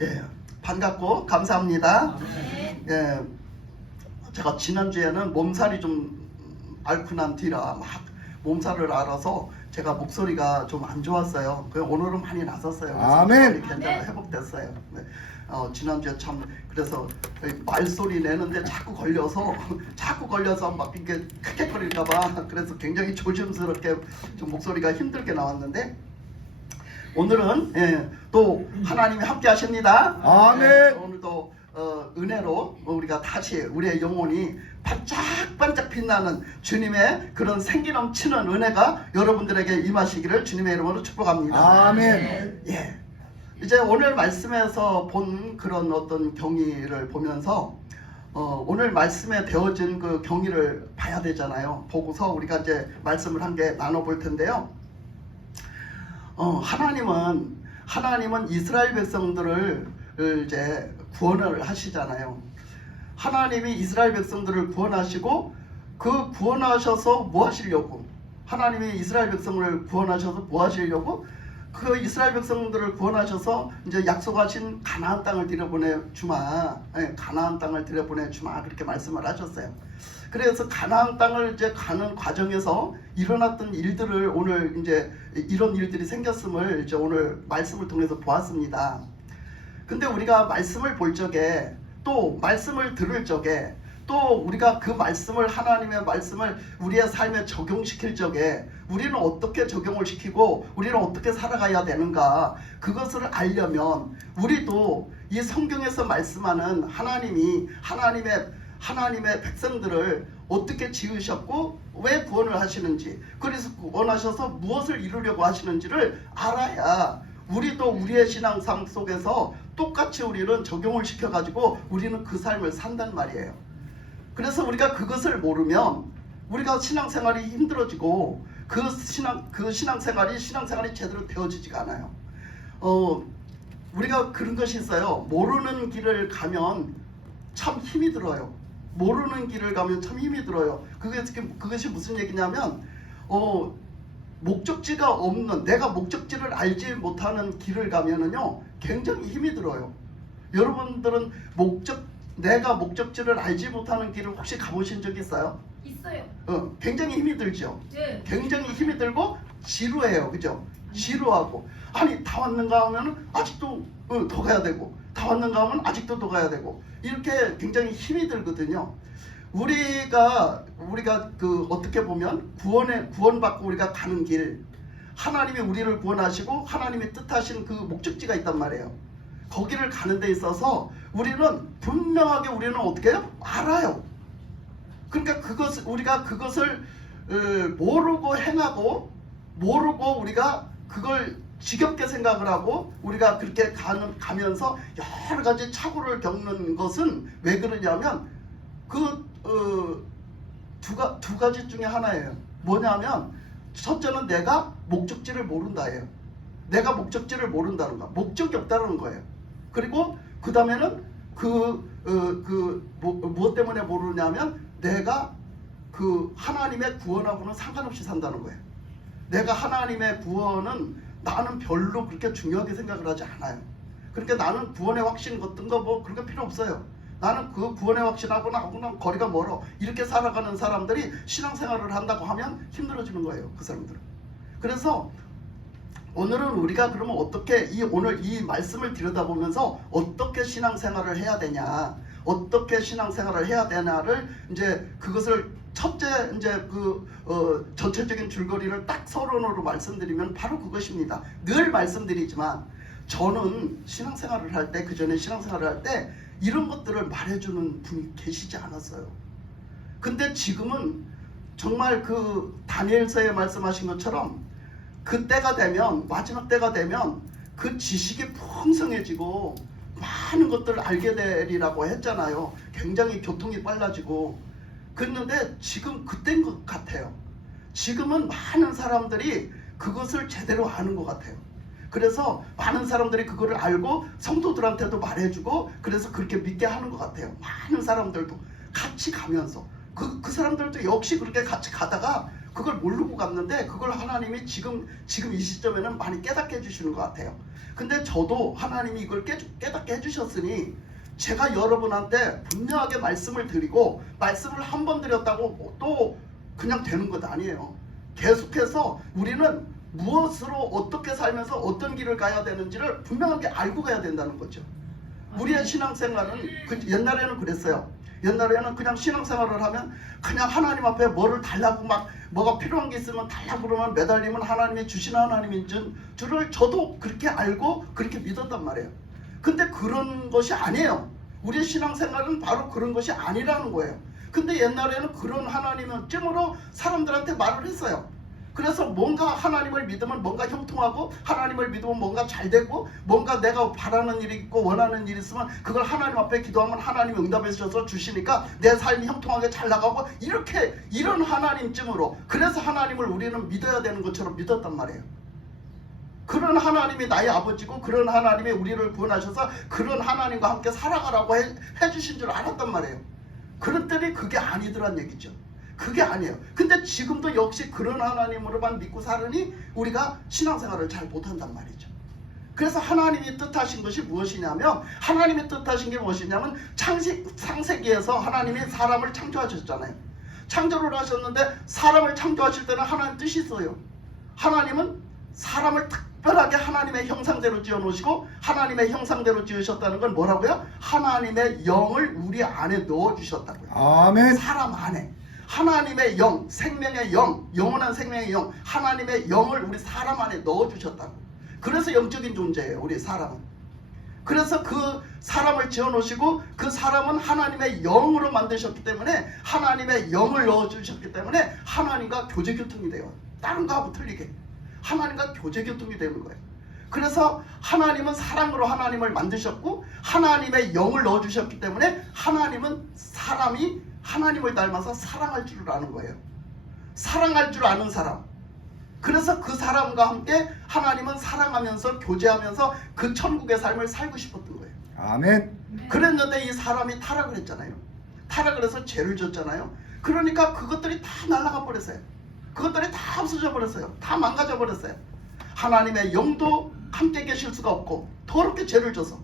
예, 반갑고 감사합니다. 네. 예, 제가 지난주에는 몸살이 좀 앓고 난 뒤라 막 몸살을 앓아서 제가 목소리가 좀 안 좋았어요. 오늘은 많이 나섰어요. 그래서 아멘. 목소리 괜찮아 회복됐어요. 네. 지난주에 참 그래서 말소리 내는데 자꾸 걸려서 막 이렇게 킥킥거릴까봐 그래서 굉장히 조심스럽게 좀 목소리가 힘들게 나왔는데 오늘은 또 하나님이 함께 하십니다. 아멘. 오늘도 은혜로 우리가 다시 우리의 영혼이 반짝반짝 빛나는 주님의 그런 생기 넘치는 은혜가 여러분들에게 임하시기를 주님의 이름으로 축복합니다. 아멘. 예. 이제 오늘 말씀에서 본 그런 어떤 경위를 보면서 오늘 말씀에 되어진 그 경위를 봐야 되잖아요. 보고서 우리가 이제 말씀을 한 개 나눠볼 텐데요. 하나님은 이스라엘 백성들을 이제 구원을 하시잖아요. 하나님이 이스라엘 백성들을 구원하시고 그 구원하셔서 뭐 하시려고? 하나님이 이스라엘 백성을 구원하셔서 뭐 하시려고? 그 이스라엘 백성들을 구원하셔서 이제 약속하신 가나안 땅을 들여보내 주마. 가나안 땅을 들여보내 주마. 그렇게 말씀을 하셨어요. 그래서 가나안 땅을 이제 가는 과정에서 일어났던 일들을 오늘 이제 이런 일들이 생겼음을 이제 오늘 말씀을 통해서 보았습니다. 근데 우리가 말씀을 볼 적에 또 말씀을 들을 적에 또 우리가 그 말씀을 하나님의 말씀을 우리의 삶에 적용시킬 적에 우리는 어떻게 적용을 시키고 우리는 어떻게 살아가야 되는가 그것을 알려면 우리도 이 성경에서 말씀하는 하나님의 백성들을 어떻게 지으셨고 왜 구원을 하시는지 그래서 구원하셔서 무엇을 이루려고 하시는지를 알아야 우리도 우리의 신앙삶 속에서 똑같이 우리는 적용을 시켜가지고 우리는 그 삶을 산단 말이에요. 그래서 우리가 그것을 모르면 우리가 신앙생활이 힘들어지고 그 신앙생활이 제대로 되어지지가 않아요. 우리가 그런 것이 있어요. 모르는 길을 가면 참 힘이 들어요. 모르는 길을 가면 참 힘이 들어요. 그것이 무슨 얘기냐면 목적지가 없는 내가 목적지를 알지 못하는 길을 가면은요 굉장히 힘이 들어요. 여러분들은 내가 목적지를 알지 못하는 길을 혹시 가보신 적 있어요? 있어요. 굉장히 힘이 들죠. 네. 굉장히 힘이 들고 지루해요. 그죠? 지루하고 아니 다 왔는가 하면은 아직도 더 가야 되고 다 왔는가 하면 아직도 더 가야 되고 이렇게 굉장히 힘이 들거든요. 우리가 그 어떻게 보면 구원받고 우리가 가는 길 하나님이 우리를 구원하시고 하나님이 뜻하신 그 목적지가 있단 말이에요. 거기를 가는 데 있어서 우리는 분명하게 우리는 어떻게 해요? 알아요. 그러니까 우리가 그것을 모르고 행하고 모르고 우리가 그걸 지겹게 생각을 하고 우리가 그렇게 가면서 여러 가지 착오를 겪는 것은 왜 그러냐면 두 가지 중에 하나예요. 뭐냐면 첫째는 내가 목적지를 모른다예요. 내가 목적지를 모른다는 거, 목적이 없다는 거예요. 그리고 그 다음에는 무엇 때문에 모르냐면 내가 그 하나님의 구원하고는 상관없이 산다는 거예요. 내가 하나님의 구원은 나는 별로 그렇게 중요하게 생각을 하지 않아요. 그러니까 나는 구원의 확신 같은 거 뭐 그런 거 필요 없어요. 나는 그 구원의 확신하고 나하고는 거리가 멀어. 이렇게 살아가는 사람들이 신앙생활을 한다고 하면 힘들어지는 거예요. 그 사람들은. 그래서 오늘은 우리가 그러면 어떻게 오늘 이 말씀을 들여다보면서 어떻게 신앙생활을 해야 되냐, 어떻게 신앙생활을 해야 되냐를 이제 그것을 첫째 이제 전체적인 줄거리를 딱 서론으로 말씀드리면 바로 그것입니다. 늘 말씀드리지만 저는 신앙생활을 할 때 그전에 신앙생활을 할 때 이런 것들을 말해주는 분이 계시지 않았어요. 근데 지금은 정말 그 다니엘서에 말씀하신 것처럼 그 때가 되면 마지막 때가 되면 그 지식이 풍성해지고 많은 것들을 알게 되리라고 했잖아요. 굉장히 교통이 빨라지고 그랬는데 지금 그때인 것 같아요. 지금은 많은 사람들이 그것을 제대로 아는 것 같아요. 그래서 많은 사람들이 그거를 알고 성도들한테도 말해주고 그래서 그렇게 믿게 하는 것 같아요. 많은 사람들도 같이 가면서 그 사람들도 역시 그렇게 같이 가다가 그걸 모르고 갔는데 그걸 하나님이 지금 이 시점에는 많이 깨닫게 해주시는 것 같아요. 근데 저도 하나님이 이걸 깨닫게 해주셨으니 제가 여러분한테 분명하게 말씀을 드리고 말씀을 한 번 드렸다고 또 그냥 되는 것 아니에요. 계속해서 우리는 무엇으로 어떻게 살면서 어떤 길을 가야 되는지를 분명하게 알고 가야 된다는 거죠. 우리의 신앙생활은 옛날에는 그랬어요. 옛날에는 그냥 신앙생활을 하면 그냥 하나님 앞에 뭐를 달라고 막 뭐가 필요한 게 있으면 달라고 그러면 매달리면 하나님이 주시는 하나님인 줄을 저도 그렇게 알고 그렇게 믿었단 말이에요. 근데 그런 것이 아니에요. 우리의 신앙생활은 바로 그런 것이 아니라는 거예요. 근데 옛날에는 그런 하나님은 찜으로 사람들한테 말을 했어요. 그래서 뭔가 하나님을 믿으면 뭔가 형통하고 하나님을 믿으면 뭔가 잘 되고 뭔가 내가 바라는 일이 있고 원하는 일이 있으면 그걸 하나님 앞에 기도하면 하나님이 응답해 주셔서 주시니까 내 삶이 형통하게 잘 나가고 이렇게 이런 하나님쯤으로 그래서 하나님을 우리는 믿어야 되는 것처럼 믿었단 말이에요. 그런 하나님이 나의 아버지고 그런 하나님이 우리를 구원하셔서 그런 하나님과 함께 살아가라고 해주신 줄 알았단 말이에요. 그랬더니 그게 아니더란 얘기죠. 그게 아니에요. 근데 지금도 역시 그런 하나님으로만 믿고 살으니 우리가 신앙생활을 잘 못한단 말이죠. 그래서 하나님이 뜻하신 것이 무엇이냐면 하나님이 뜻하신 게 무엇이냐면 창세기에서 하나님이 사람을 창조하셨잖아요. 창조를 하셨는데 사람을 창조하실 때는 하나님 뜻이 있어요. 하나님은 사람을 특별하게 하나님의 형상대로 지어놓으시고 하나님의 형상대로 지으셨다는 건 뭐라고요? 하나님의 영을 우리 안에 넣어주셨다고요. 아멘. 사람 안에 하나님의 영, 생명의 영, 영원한 생명의 영, 하나님의 영을 우리 사람 안에 넣어주셨다고. 그래서 영적인 존재예요, 우리 사람은. 그래서 그 사람을 지어놓으시고 그 사람은 하나님의 영으로 만드셨기 때문에 하나님의 영을 넣어주셨기 때문에 하나님과 교제교통이 돼요. 다른 거하고 틀리게 하나님과 교제교통이 되는 거예요. 그래서 하나님은 사랑으로 하나님을 만드셨고 하나님의 영을 넣어주셨기 때문에 하나님은 사람이 하나님을 닮아서 사랑할 줄을 아는 거예요. 사랑할 줄 아는 사람. 그래서 그 사람과 함께 하나님은 사랑하면서 교제하면서 그 천국의 삶을 살고 싶었던 거예요. 아멘. 그랬는데 이 사람이 타락을 했잖아요. 타락을 해서 죄를 졌잖아요. 그러니까 그것들이 다 날아가 버렸어요. 그것들이 다 없어져 버렸어요. 다 망가져 버렸어요. 하나님의 영도 함께 계실 수가 없고 더럽게 죄를 져서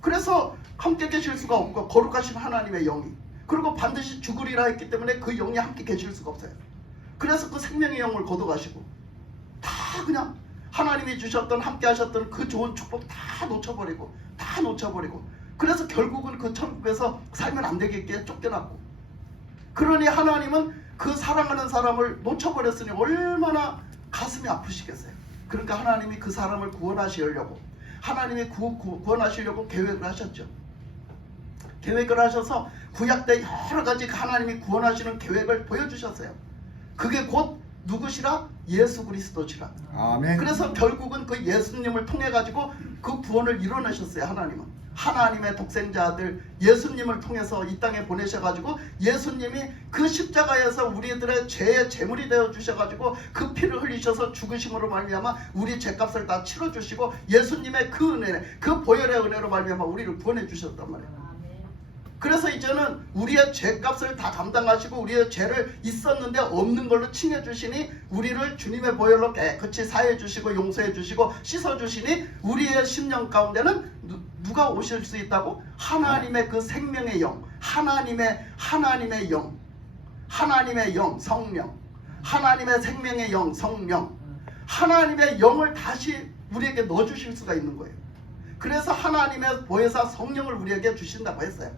그래서 함께 계실 수가 없고 거룩하신 하나님의 영이 그리고 반드시 죽으리라 했기 때문에 그 영이 함께 계실 수가 없어요. 그래서 그 생명의 영을 거둬가시고 다 그냥 하나님이 주셨던 함께 하셨던 그 좋은 축복 다 놓쳐버리고 그래서 결국은 그 천국에서 살면 안 되겠게 쫓겨났고 그러니 하나님은 그 사랑하는 사람을 놓쳐버렸으니 얼마나 가슴이 아프시겠어요. 그러니까 하나님이 그 사람을 구원하시려고 하나님이 구원하시려고 계획을 하셨죠. 계획을 하셔서 구약 때 여러 가지 하나님이 구원하시는 계획을 보여주셨어요. 그게 곧 누구시라? 예수 그리스도시라. 아멘. 그래서 결국은 그 예수님을 통해 가지고 그 구원을 이뤄내셨어요. 하나님은 하나님의 독생자 아들 예수님을 통해서 이 땅에 보내셔가지고 예수님이 그 십자가에서 우리들의 죄의 제물이 되어 주셔가지고 그 피를 흘리셔서 죽으심으로 말미암아 우리 죄값을 다 치러주시고 예수님의 그 은혜 그 보혈의 은혜로 말미암아 우리를 구원해 주셨단 말이에요. 그래서 이제는 우리의 죄값을 다 감당하시고 우리의 죄를 있었는데 없는 걸로 칭해주시니 우리를 주님의 보혈로 깨끗이 사해주시고 용서해주시고 씻어주시니 우리의 심령 가운데는 누가 오실 수 있다고? 하나님의 그 생명의 영, 하나님의 영, 하나님의 영, 성령, 하나님의 생명의 영, 성령, 하나님의 영을 다시 우리에게 넣어주실 수가 있는 거예요. 그래서 하나님의 보혜사 성령을 우리에게 주신다고 했어요.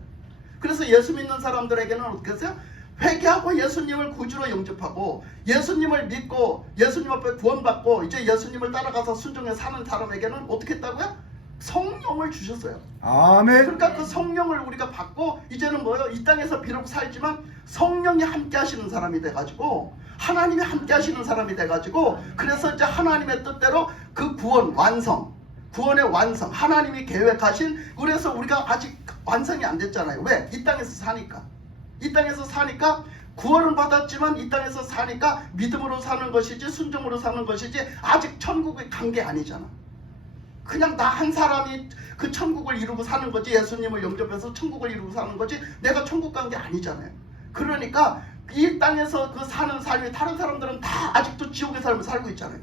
그래서 예수 믿는 사람들에게는 어떻게 했어요? 회개하고 예수님을 구주로 영접하고 예수님을 믿고 예수님 앞에 구원받고 이제 예수님을 따라가서 순종해 사는 사람에게는 어떻게 했다고요? 성령을 주셨어요. 아멘. 그러니까 그 성령을 우리가 받고 이제는 뭐예요? 이 땅에서 비록 살지만 성령이 함께 하시는 사람이 돼가지고 하나님이 함께 하시는 사람이 돼가지고 그래서 이제 하나님의 뜻대로 그 구원 완성 구원의 완성 하나님이 계획하신 그래서 우리가 아직 완성이 안 됐잖아요. 왜? 이 땅에서 사니까 구원을 받았지만 이 땅에서 사니까 믿음으로 사는 것이지 순종으로 사는 것이지 아직 천국에 간 게 아니잖아. 그냥 나 한 사람이 그 천국을 이루고 사는 거지 예수님을 영접해서 천국을 이루고 사는 거지 내가 천국 간 게 아니잖아요. 그러니까 이 땅에서 그 사는 삶이 다른 사람들은 다 아직도 지옥의 삶을 살고 있잖아요.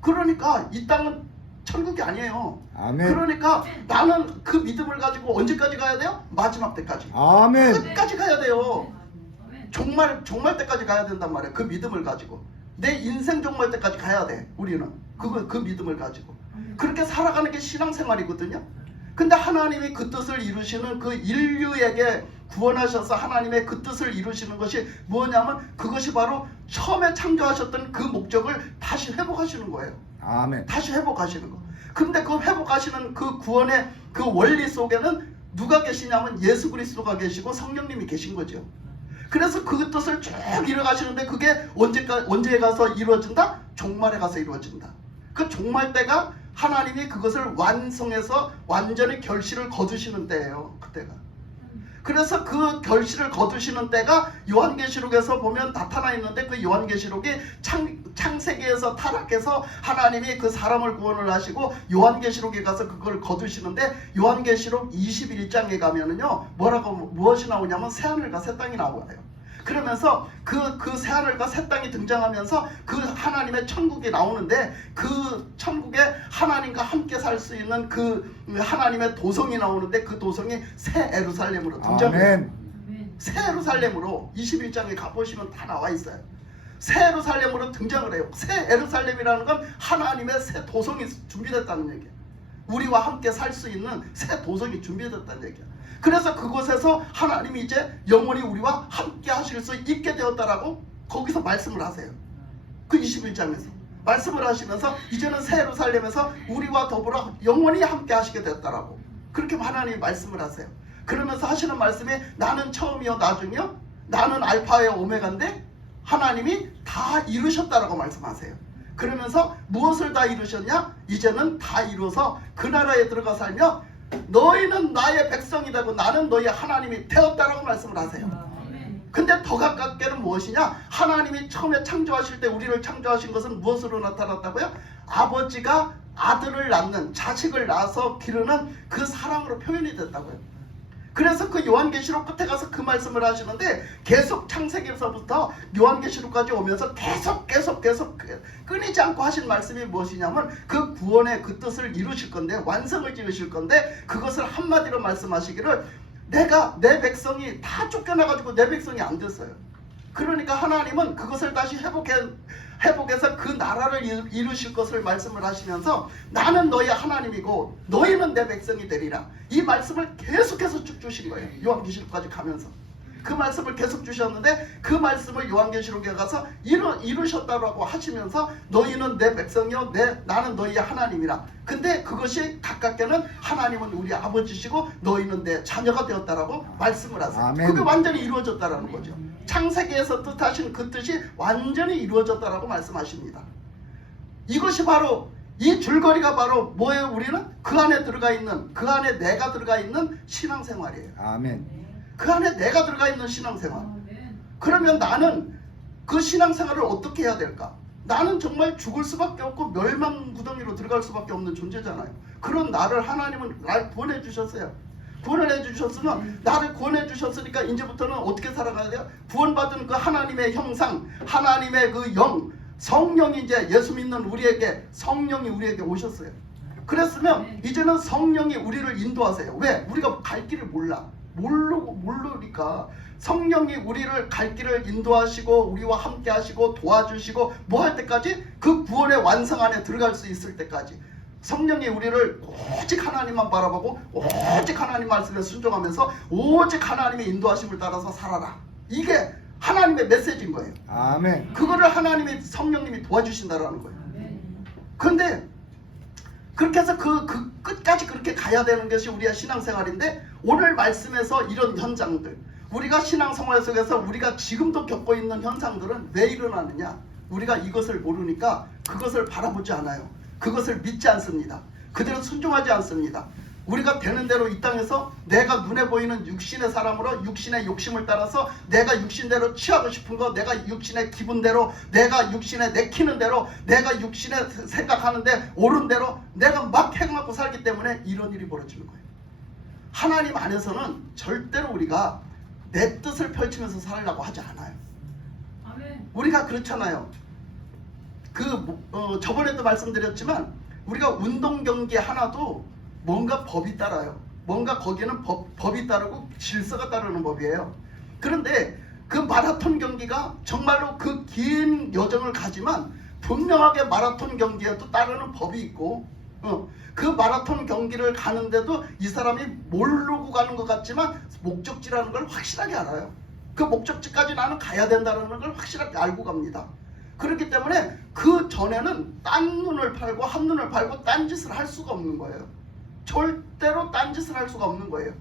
그러니까 이 땅은 천국이 아니에요. 아멘. 그러니까 나는 그 믿음을 가지고 언제까지 가야 돼요? 마지막 때까지. 아멘. 끝까지 가야 돼요. 종말 때까지 가야 된단 말이에요. 그 믿음을 가지고 내 인생 종말 때까지 가야 돼. 우리는 그 믿음을 가지고 그렇게 살아가는 게 신앙생활이거든요. 근데 하나님이 그 뜻을 이루시는 그 인류에게 구원하셔서 하나님의 그 뜻을 이루시는 것이 뭐냐면 그것이 바로 처음에 창조하셨던 그 목적을 다시 회복하시는 거예요. 아멘. 다시 회복하시는 거. 근데 그 회복하시는 그 구원의 그 원리 속에는 누가 계시냐면 예수 그리스도가 계시고 성령님이 계신 거죠. 그래서 그 뜻을 쭉 이뤄가시는데 그게 언제에 가서 이루어진다? 종말에 가서 이루어진다. 그 종말 때가 하나님이 그것을 완성해서 완전히 결실을 거두시는 때예요. 그때가. 그래서 그 결실을 거두시는 때가 요한계시록에서 보면 나타나 있는데 그 요한계시록이 창세기에서 타락해서 하나님이 그 사람을 구원을 하시고 요한계시록에 가서 그걸 거두시는데 요한계시록 21장에 가면은요 무엇이 나오냐면 새하늘과 새 땅이 나와요. 그러면서 그 새하늘과 새 땅이 등장하면서 그 하나님의 천국이 나오는데 그 천국에 하나님과 함께 살 수 있는 그 하나님의 도성이 나오는데 그 도성이 새 예루살렘으로 등장해요. 새 예루살렘으로 21장에 가보시면 다 나와 있어요. 새 예루살렘으로 등장을 해요. 새 예루살렘이라는 건 하나님의 새 도성이 준비됐다는 얘기예요. 우리와 함께 살 수 있는 새 도성이 준비됐다는 얘기예요. 그래서 그곳에서 하나님이 이제 영원히 우리와 함께 하실 수 있게 되었다라고 거기서 말씀을 하세요. 그 21장에서 말씀을 하시면서 이제는 새 예루살렘에서 우리와 더불어 영원히 함께 하시게 됐다라고 그렇게 하나님이 말씀을 하세요. 그러면서 하시는 말씀이 나는 처음이요 나중이요 나는 알파요 오메가인데 하나님이 다 이루셨다라고 말씀하세요. 그러면서 무엇을 다 이루셨냐? 이제는 다 이루어서 그 나라에 들어가 살며 너희는 나의 백성이 되고 나는 너희의 하나님이 되었다라고 말씀을 하세요. 근데 더 가깝게는 무엇이냐? 하나님이 처음에 창조하실 때 우리를 창조하신 것은 무엇으로 나타났다고요? 아버지가 아들을 낳는 자식을 낳아서 기르는 그 사랑으로 표현이 됐다고요. 그래서 그 요한계시록 끝에 가서 그 말씀을 하시는데 계속 창세기에서부터 요한계시록까지 오면서 계속 끊이지 않고 하신 말씀이 무엇이냐면 그 구원의 그 뜻을 이루실 건데 완성을 지으실 건데 그것을 한마디로 말씀하시기를 내가 내 백성이 다 쫓겨나가지고 내 백성이 안 됐어요. 그러니까 하나님은 그것을 다시 회복해서 그 나라를 이루실 것을 말씀을 하시면서 나는 너희 하나님이고 너희는 내 백성이 되리라. 이 말씀을 계속해서 쭉 주신 거예요. 요한계시록까지 가면서. 그 말씀을 계속 주셨는데 그 말씀을 요한계시록에 가서 이루셨다고 하시면서 너희는 내 백성이요 나는 너희의 하나님이라. 근데 그것이 가깝게는 하나님은 우리 아버지시고 너희는 내 자녀가 되었다라고 말씀을 하세요. 아멘. 그게 완전히 이루어졌다라는 거죠. 창세기에서 뜻하신 그 뜻이 완전히 이루어졌다라고 말씀하십니다. 이것이 바로 이 줄거리가 바로 뭐예요? 우리는 그 안에 들어가 있는 그 안에 내가 들어가 있는 신앙생활이에요. 아멘. 그 안에 내가 들어가 있는 신앙생활. 그러면 나는 그 신앙생활을 어떻게 해야 될까? 나는 정말 죽을 수밖에 없고 멸망구덩이로 들어갈 수밖에 없는 존재잖아요. 그런 나를 하나님은 날 구원해 주셨어요. 구원을 해주셨으면 나를 구원해 주셨으니까 이제부터는 어떻게 살아가야 돼요? 구원받은 그 하나님의 형상, 하나님의 그 영, 성령이 이제 예수 믿는 우리에게 성령이 우리에게 오셨어요. 그랬으면 이제는 성령이 우리를 인도하세요. 왜? 우리가 갈 길을 모르니까 성령이 우리를 갈 길을 인도하시고 우리와 함께 하시고 도와주시고 뭐 할 때까지? 그 구원의 완성 안에 들어갈 수 있을 때까지 성령이 우리를 오직 하나님만 바라보고 오직 하나님 말씀에 순종하면서 오직 하나님의 인도하심을 따라서 살아라. 이게 하나님의 메시지인 거예요. 아멘. 그거를 하나님이 성령님이 도와주신다라는 거예요. 그런데 그렇게 해서 그 끝까지 그렇게 가야 되는 것이 우리의 신앙생활인데 오늘 말씀에서 이런 현장들 우리가 신앙생활 속에서 우리가 지금도 겪고 있는 현상들은 왜 일어나느냐? 우리가 이것을 모르니까 그것을 바라보지 않아요. 그것을 믿지 않습니다. 그대로 순종하지 않습니다. 우리가 되는 대로 이 땅에서 내가 눈에 보이는 육신의 사람으로 육신의 욕심을 따라서 내가 육신대로 취하고 싶은 거 내가 육신의 기분대로 내가 육신에 내키는 대로 내가 육신에 생각하는데 옳은 대로 내가 막 행하고 살기 때문에 이런 일이 벌어지는 거예요. 하나님 안에서는 절대로 우리가 내 뜻을 펼치면서 살려고 하지 않아요. 우리가 그렇잖아요. 저번에도 말씀드렸지만 우리가 운동 경기 하나도 뭔가 법이 따라요. 뭔가 거기는 법이 따르고 질서가 따르는 법이에요. 그런데 그 마라톤 경기가 정말로 그 긴 여정을 가지만 분명하게 마라톤 경기에도 따르는 법이 있고 그 마라톤 경기를 가는데도 이 사람이 모르고 가는 것 같지만 목적지라는 걸 확실하게 알아요. 그 목적지까지 나는 가야 된다는 걸 확실하게 알고 갑니다. 그렇기 때문에 그 전에는 딴 눈을 팔고 한눈을 팔고 딴짓을 할 수가 없는 거예요. 절대로 딴짓을 할 수가 없는 거예요.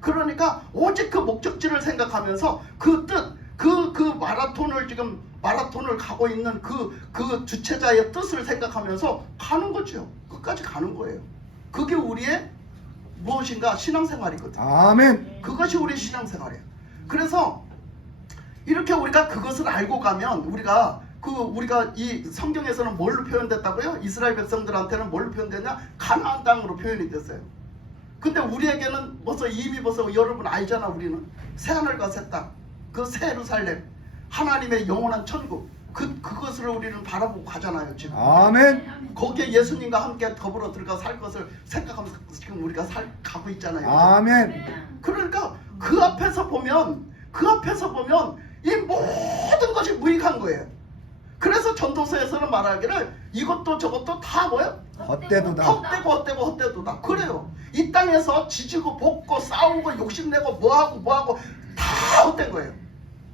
그러니까 오직 그 목적지를 생각하면서 그 뜻, 그 마라톤을 지금 마라톤을 가고 있는 그 주체자의 뜻을 생각하면서 가는 거죠. 끝까지 가는 거예요. 그게 우리의 무엇인가 신앙생활이거든요. 아멘. 그것이 우리 신앙생활이에요. 그래서 이렇게 우리가 그것을 알고 가면 우리가 이 성경에서는 뭘로 표현됐다고요? 이스라엘 백성들한테는 뭘로 표현됐냐? 가나안 땅으로 표현이 됐어요. 근데 우리에게는 이미 여러분 알잖아. 우리는 새하늘과 새 땅, 그 새 예루살렘, 하나님의 영원한 천국, 그것을 우리는 바라보고 가잖아요. 지금 아멘. 거기에 예수님과 함께 더불어 들어가 살 것을 생각하면서 지금 우리가 가고 있잖아요. 아멘. 그러니까 그 앞에서 보면 이 모든 것이 무익한 거예요. 그래서 전도서에서는 말하기를 이것도 저것도 다 뭐예요? 헛되도다. 헛되도다. 그래요. 이 땅에서 지지고 볶고 싸우고 욕심내고 뭐하고 다 헛된 거예요.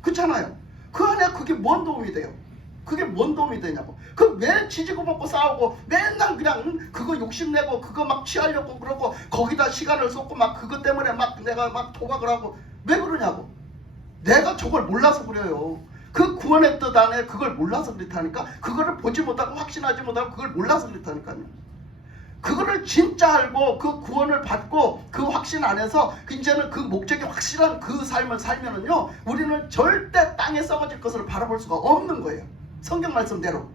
그렇잖아요. 그 안에 그게 뭔 도움이 돼요? 그게 뭔 도움이 되냐고. 그 왜 지지고 볶고 싸우고 맨날 그냥 그거 욕심내고 그거 막 취하려고 그러고 거기다 시간을 쏟고 막 그것 때문에 막 내가 막 도박을 하고 왜 그러냐고. 내가 저걸 몰라서 그래요. 그 구원의 뜻 안에 그걸 몰라서 그렇다니까. 그거를 보지 못하고 확신하지 못하고 그걸 몰라서 그렇다니까요. 그거를 진짜 알고 그 구원을 받고 그 확신 안에서 이제는 그 목적이 확실한 그 삶을 살면은요, 우리는 절대 땅에 썩어질 것을 바라볼 수가 없는 거예요. 성경 말씀대로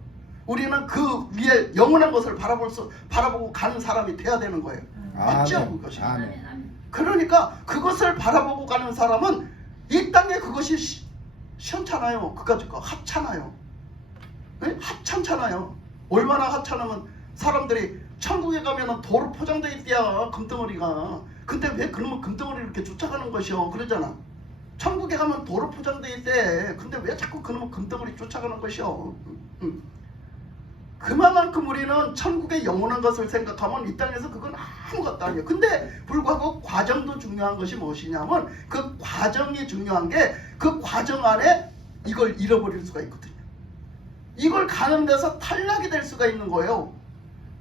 우리는 그 위에 영원한 것을 바라보고 가는 사람이 돼야 되는 거예요. 맞죠? 그것이. 그러니까 그것을 바라보고 가는 사람은 이 땅에 그것이 시원찮아요. 그까짓 거 하찮아요. 네? 하찮잖아요. 얼마나 하찮으면 사람들이 천국에 가면은 도로 포장돼 있대야, 금덩어리가. 근데 왜 그놈의 금덩어리를 이렇게 쫓아가는 것이요? 그러잖아. 천국에 가면 도로 포장돼 있대. 근데 왜 자꾸 그놈의 금덩어리 쫓아가는 것이요? 그만큼 우리는 천국의 영원한 것을 생각하면 이 땅에서 그건 아무것도 아니에요. 근데 불구하고 과정도 중요한 것이 무엇이냐면 그 과정이 중요한 게 그 과정 안에 이걸 잃어버릴 수가 있거든요. 이걸 가는 데서 탈락이 될 수가 있는 거예요.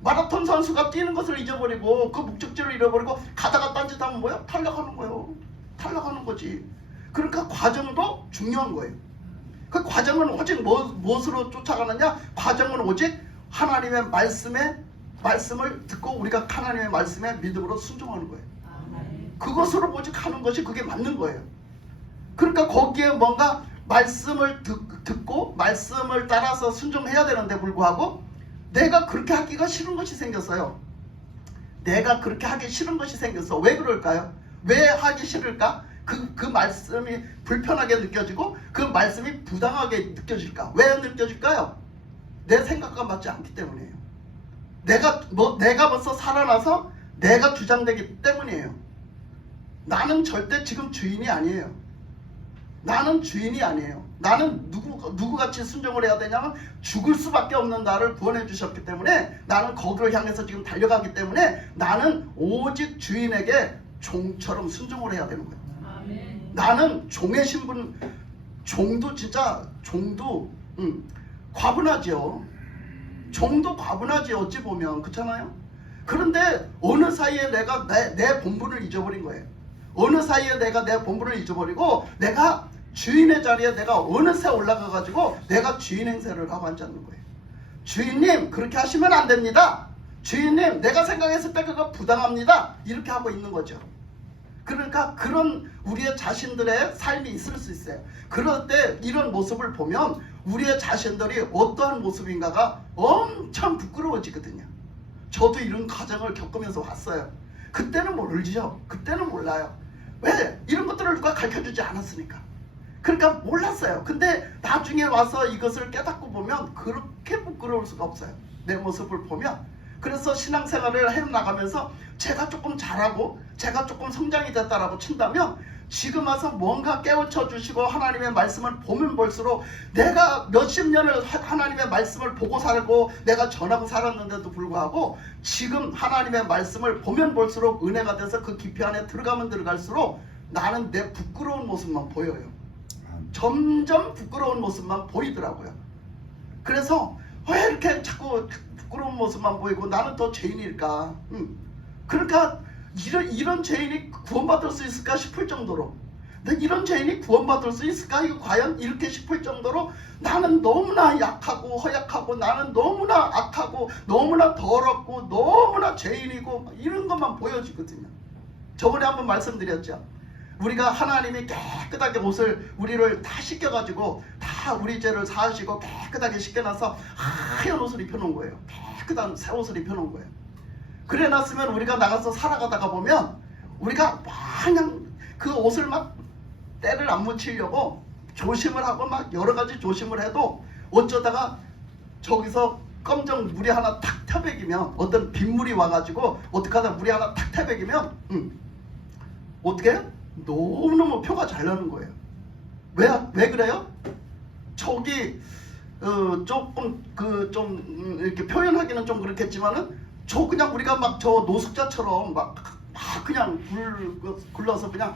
마라톤 선수가 뛰는 것을 잊어버리고 그 목적지를 잃어버리고 가다가 딴짓하면 뭐야? 탈락하는 거예요. 탈락하는 거지. 그러니까 과정도 중요한 거예요. 그 과정은 오직 무엇으로 쫓아가느냐? 과정은 오직 하나님의 말씀을 듣고 우리가 하나님의 말씀에 믿음으로 순종하는 거예요. 그것으로 오직 하는 것이 그게 맞는 거예요. 그러니까 거기에 뭔가 말씀을 듣고 말씀을 따라서 순종해야 되는데 불구하고 내가 그렇게 하기가 싫은 것이 생겼어요. 내가 그렇게 하기 싫은 것이 생겼어. 왜 그럴까요? 왜 하기 싫을까? 그 말씀이 불편하게 느껴지고 그 말씀이 부당하게 느껴질까? 왜 느껴질까요? 내 생각과 맞지 않기 때문이에요. 내가 벌써 살아나서 내가 주장되기 때문이에요. 나는 절대 지금 주인이 아니에요. 나는 주인이 아니에요. 나는 누구같이 순종을 해야 되냐면 죽을 수밖에 없는 나를 구원해 주셨기 때문에 나는 거기를 향해서 지금 달려가기 때문에 나는 오직 주인에게 종처럼 순종을 해야 되는 거예요. 아멘. 나는 종의 신분, 종도 과분하죠. 종도 과분하지 어찌 보면. 그렇잖아요. 그런데 어느 사이에 내가 내 본분을 잊어버린 거예요. 어느 사이에 내가 내 본분을 잊어버리고 내가 주인의 자리에 내가 어느새 올라가가지고 내가 주인 행세를 하고 앉았는 거예요. 주인님 그렇게 하시면 안 됩니다. 주인님 내가 생각했을 때 그거 부당합니다. 이렇게 하고 있는 거죠. 그러니까 그런 우리의 자신들의 삶이 있을 수 있어요. 그럴 때 이런 모습을 보면 우리의 자신들이 어떠한 모습인가가 엄청 부끄러워지거든요. 저도 이런 과정을 겪으면서 왔어요. 그때는 모르죠. 그때는 몰라요. 왜? 이런 것들을 누가 가르쳐주지 않았으니까. 그러니까 몰랐어요. 근데 나중에 와서 이것을 깨닫고 보면 그렇게 부끄러울 수가 없어요. 내 모습을 보면. 그래서 신앙생활을 해나가면서 제가 조금 잘하고 제가 조금 성장이 됐다라고 친다면 지금 와서 뭔가 깨우쳐 주시고 하나님의 말씀을 보면 볼수록 내가 몇십 년을 하나님의 말씀을 보고 살고 내가 전하고 살았는데도 불구하고 지금 하나님의 말씀을 보면 볼수록 은혜가 돼서 그 깊이 안에 들어가면 들어갈수록 나는 내 부끄러운 모습만 보여요. 점점 부끄러운 모습만 보이더라고요. 그래서 왜 이렇게 자꾸 부끄러운 모습만 보이고 나는 더 죄인일까? 그러니까 이런 죄인이 구원받을 수 있을까 싶을 정도로, 이런 죄인이 구원받을 수 있을까? 이거 과연 이렇게 싶을 정도로 나는 너무나 약하고 허약하고 나는 너무나 악하고 너무나 더럽고 너무나 죄인이고 이런 것만 보여지거든요. 저번에 한번 말씀드렸죠. 우리가 하나님이 깨끗하게 옷을 우리를 다 씻겨가지고 다 우리 죄를 사하시고 깨끗하게 씻겨놔서 하얀 옷을 입혀놓은 거예요. 깨끗한 새 옷을 입혀놓은 거예요. 그래놨으면 우리가 나가서 살아가다가 보면 우리가 마냥 그 옷을 막 때를 안 묻히려고 조심을 하고 막 여러 가지 조심을 해도 어쩌다가 저기서 검정 물이 하나 탁 터베기면 어떤 빗물이 와가지고 어떻게 하다 물이 하나 탁 터베기면 어떻게 해요? 너무너무 표가 잘 나는 거예요. 왜 그래요? 저기 조금 좀 이렇게 표현하기는 좀 그렇겠지만은 저 그냥 우리가 막 저 노숙자처럼 막 그냥 굴러서 그냥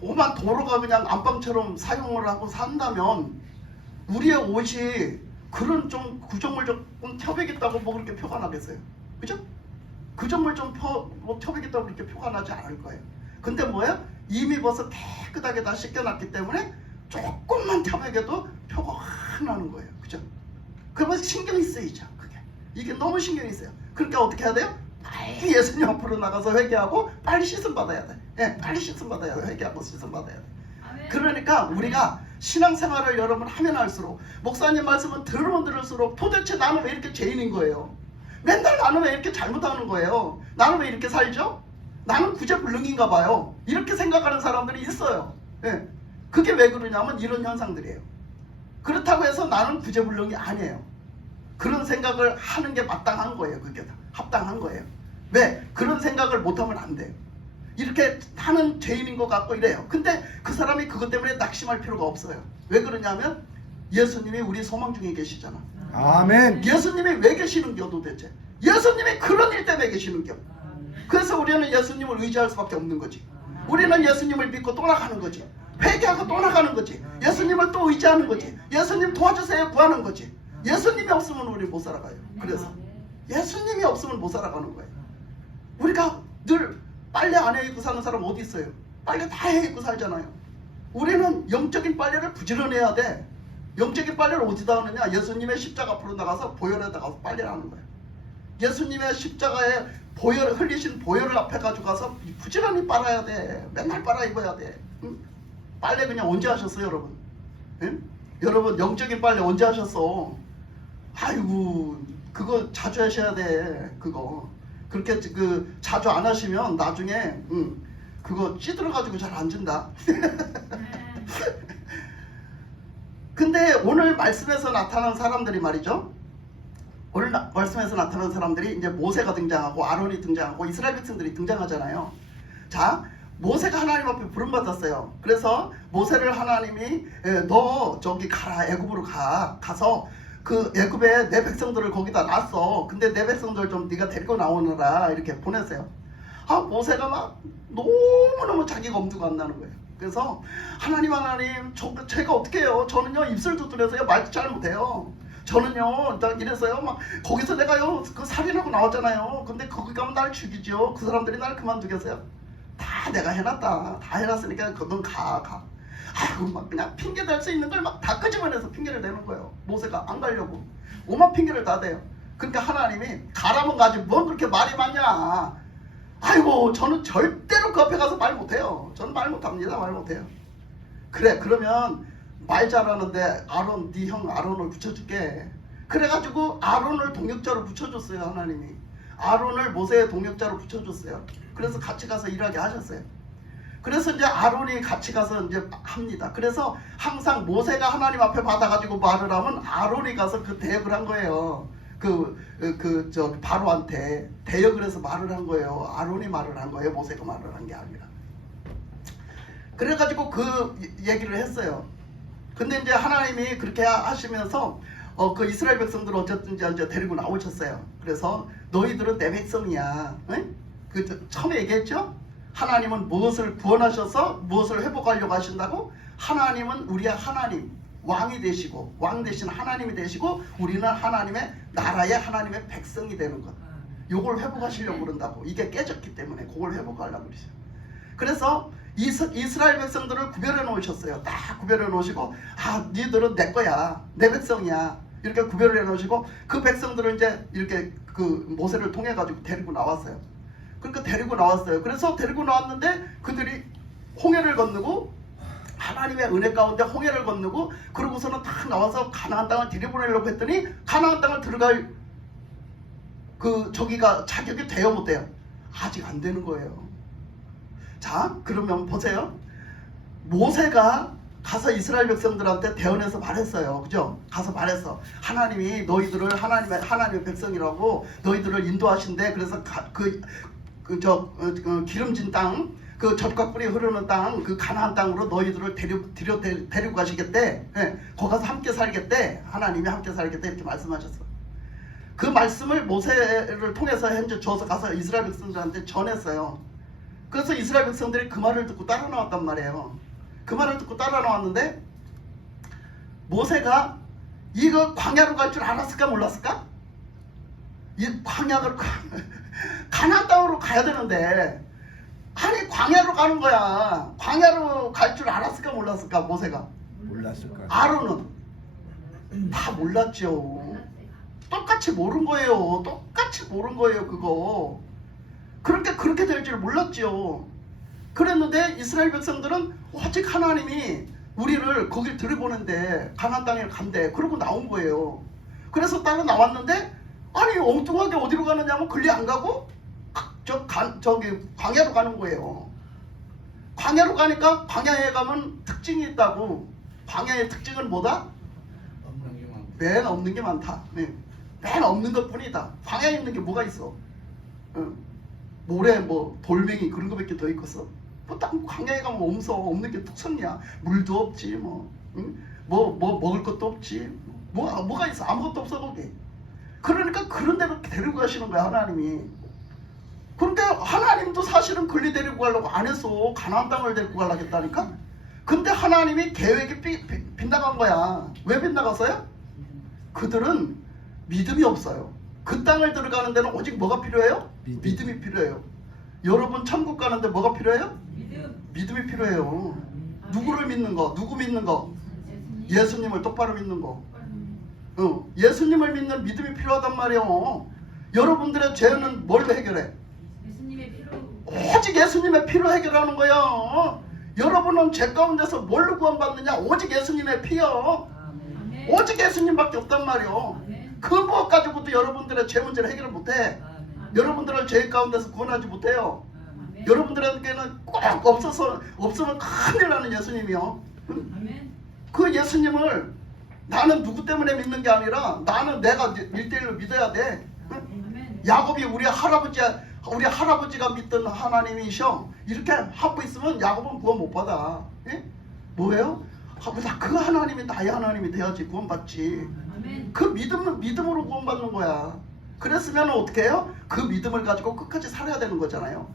오만 도로가 그냥 안방처럼 사용을 하고 산다면 우리의 옷이 그런 좀 구정물 조금 펴배겠다고 뭐 그렇게 표가 나겠어요? 그죠? 구정물 좀 펴배겠다고 그렇게 표가 나지 않을 거예요. 근데 뭐예요? 이미 벌써 깨끗하게 다 씻겨놨기 때문에 조금만 펴배겨도 표가 확 나는 거예요. 그죠? 그러면 신경이 쓰이죠. 이게 너무 신경이 쓰여요. 그러니까 어떻게 해야 돼요? 빨리 예수님 앞으로 나가서 회개하고 빨리 씻음 받아야 돼. 빨리 씻음 받아야 돼. 회개하고 씻음 받아야 돼. 그러니까 우리가 신앙생활을 여러분 하면 할수록 목사님 말씀은 들으면 들을수록 도대체 나는 왜 이렇게 죄인인 거예요? 맨날 나는 왜 이렇게 잘못하는 거예요? 나는 왜 이렇게 살죠? 나는 구제불능인가 봐요. 이렇게 생각하는 사람들이 있어요. 그게 왜 그러냐면 이런 현상들이에요. 그렇다고 해서 나는 구제불능이 아니에요. 그런 생각을 하는 게 마땅한 거예요. 그게 합당한 거예요. 왜? 그런 생각을 못하면 안 돼요. 이렇게 나는 죄인인 것 같고 이래요. 근데 그 사람이 그것 때문에 낙심할 필요가 없어요. 왜 그러냐면 예수님이 우리 소망 중에 계시잖아. 아멘. 예수님이 왜 계시는겨 도대체? 예수님이 그런 일 때문에 계시는겨. 그래서 우리는 예수님을 의지할 수밖에 없는 거지. 우리는 예수님을 믿고 또 나가는 거지. 회개하고 또 나가는 거지. 예수님을 또 의지하는 거지. 예수님 도와주세요 구하는 거지. 예수님이 없으면 우리 못 살아가요. 그래서 예수님이 없으면 못 살아가는 거예요. 우리가 늘 빨래 안 해 입고 사는 사람 어디 있어요? 빨래 다 해 입고 살잖아요. 우리는 영적인 빨래를 부지런해야 돼. 영적인 빨래를 어디다 하느냐? 예수님의 십자가 앞으로 나가서 보혈에다가 빨래를 하는 거예요. 예수님의 십자가에 흘리신 보혈을 앞에 가지고 가서 부지런히 빨아야 돼. 맨날 빨아 입어야 돼. 빨래 그냥 언제 하셨어요, 여러분? 여러분 영적인 빨래 언제 하셨어? 아이고 그거 자주 하셔야 돼. 그거 그렇게 자주 안 하시면 나중에 그거 찌들어 가지고 잘 안 준다. 근데 오늘 말씀에서 나타난 사람들이 말이죠. 오늘 말씀에서 나타난 사람들이 이제 모세가 등장하고 아론이 등장하고 이스라엘 백성들이 등장하잖아요. 자, 모세가 하나님 앞에 부름받았어요. 그래서 모세를 하나님이 너 저기 가라, 애굽으로 가서 그 애굽에 내 백성들을 거기다 놨어. 근데 내 백성들 좀 네가 데리고 나오느라 이렇게 보냈어요. 모세가 막 너무너무 자기가 엄두가 안 나는 거예요. 그래서 하나님 제가 어떻게 해요? 저는요 입술도 뚫려서요 말도 잘 못해요. 저는요 딱 이래서요 막 거기서 내가요 그 살인하고 나왔잖아요. 근데 거기 가면 날 죽이죠. 그 사람들이 날 그만두겠어요? 다 내가 해놨다. 다 해놨으니까 넌 가. 아이고 막 그냥 핑계 댈 수 있는 걸 막 다 끄집어내서 핑계를 대는 거예요. 모세가 안 가려고 오만 핑계를 다 대요. 그러니까 하나님이 가라면 가지 뭔 그렇게 말이 많냐. 아이고 저는 절대로 그 앞에 가서 말 못해요. 저는 말 못합니다. 말 못해요. 그래 그러면 말 잘하는데 아론 네 형 아론을 붙여줄게. 그래가지고 아론을 동역자로 붙여줬어요. 하나님이 아론을 모세의 동역자로 붙여줬어요. 그래서 같이 가서 일하게 하셨어요. 그래서 이제 아론이 같이 가서 이제 합니다. 그래서 항상 모세가 하나님 앞에 받아가지고 말을 하면 아론이 가서 그 대역을 한 거예요. 저 바로한테 대역을 해서 말을 한 거예요. 아론이 말을 한 거예요. 모세가 말을 한 게 아니라. 그래가지고 그 얘기를 했어요. 근데 이제 하나님이 그렇게 하시면서 그 이스라엘 백성들을 어쨌든 이제 데리고 나오셨어요. 그래서 너희들은 내 백성이야. 응? 처음에 얘기했죠? 하나님은 무엇을 구원하셔서 무엇을 회복하려고 하신다고? 하나님은 우리의 하나님, 왕이 되시고 왕 대신 하나님이 되시고 우리는 하나님의 나라의 하나님의 백성이 되는 것. 요걸 회복하시려고 그런다고. 이게 깨졌기 때문에 그걸 회복하려고 그러죠. 그래서 이스라엘 백성들을 구별해 놓으셨어요. 딱 구별해 놓으시고 니들은 내 거야. 내 백성이야. 이렇게 구별해 놓으시고 그 백성들을 이제 이렇게 그 모세를 통해 가지고 데리고 나왔어요. 그러니까 데리고 나왔어요. 그래서 데리고 나왔는데 그들이 홍해를 건너고 하나님의 은혜 가운데 홍해를 건너고 그러고서는 딱 나와서 가나안 땅을 들여보내려고 했더니 가나안 땅을 들어갈 저기가 자격이 돼요 못 돼요? 아직 안 되는 거예요. 자, 그러면 보세요. 모세가 가서 이스라엘 백성들한테 대언해서 말했어요. 그죠? 가서 말했어. 하나님이 너희들을 하나님의 백성이라고 너희들을 인도하신대. 그래서 기름진 땅, 그 젖과 꿀이 흐르는 땅, 그 가나안 땅으로 너희들을 데리고 가시겠대. 예, 거기 가서 함께 살겠대. 하나님이 함께 살겠대. 이렇게 말씀하셨어. 그 말씀을 모세를 통해서 현재 주어서 가서 이스라엘 백성들한테 전했어요. 그래서 이스라엘 백성들이 그 말을 듣고 따라 나왔단 말이에요. 그 말을 듣고 따라 나왔는데 모세가 이거 광야로 갈 줄 알았을까 몰랐을까? 이 광야로 가나안 땅으로 가야 되는데 아니 광야로 가는 거야. 광야로 갈 줄 알았을까 몰랐을까 모세가? 몰랐을 거야. 아론은 다 몰랐죠. 똑같이 모른 거예요. 똑같이 모른 거예요 그거. 그렇게 될 줄 몰랐죠. 그랬는데 이스라엘 백성들은 오직 하나님이 우리를 거길 들여보는데 가나안 땅에 간대. 그러고 나온 거예요. 그래서 따로 나왔는데 아니 엉뚱하게 어디로 가느냐면 글리 안 가고 저기 광야로 가는 거예요. 광야로 가니까 광야에 가면 특징이 있다고. 광야의 특징은 뭐다? 맨 없는 게 많다. 네. 맨 없는 것뿐이다. 광야에 있는 게 뭐가 있어? 모래 돌멩이 그런 거밖에 더 있겠어? 광야에 가면 없는 게 특성이야. 물도 없지 뭐 먹을 것도 없지. 뭐가 있어? 아무것도 없어 거기. 그러니까 그런 데로 데리고 가시는 거야 하나님이. 그러니까 하나님도 사실은 글리 데리고 가려고 안 했어. 가나안 땅을 데리고 가려고 했다니까. 근데 하나님이 계획이 빗나간 거야. 왜 빗나갔어요? 그들은 믿음이 없어요. 그 땅을 들어가는 데는 오직 뭐가 필요해요? 믿음이 필요해요. 여러분 천국 가는데 뭐가 필요해요? 믿음이 필요해요. 누구를 믿는 거? 누구 믿는 거? 예수님을 똑바로 믿는 거. 예수님을 믿는 믿음이 필요하단 말이에요. 여러분들의 죄는 뭘 해결해? 오직 예수님의 피로 해결하는 거예요. 여러분은 죄 가운데서 뭘로 구원받느냐? 오직 예수님의 피요. 오직 예수님밖에 없단 말이에요. 그 무엇 가지고도 여러분들의 죄 문제를 해결을 못해. 여러분들을 죄 가운데서 구원하지 못해요. 여러분들에게는 꼭 없으면 큰일 나는 예수님이요. 그 예수님을 나는 누구 때문에 믿는 게 아니라 나는 내가 1대1로 믿어야 돼. 야곱이 우리 할아버지가 믿던 하나님이셔. 이렇게 하고 있으면 야곱은 구원 못 받아. 예? 뭐예요? 그 하나님이 나의 하나님이 돼야지 구원받지. 그 믿음으로 구원받는 거야. 그랬으면 어떻게 해요? 그 믿음을 가지고 끝까지 살아야 되는 거잖아요.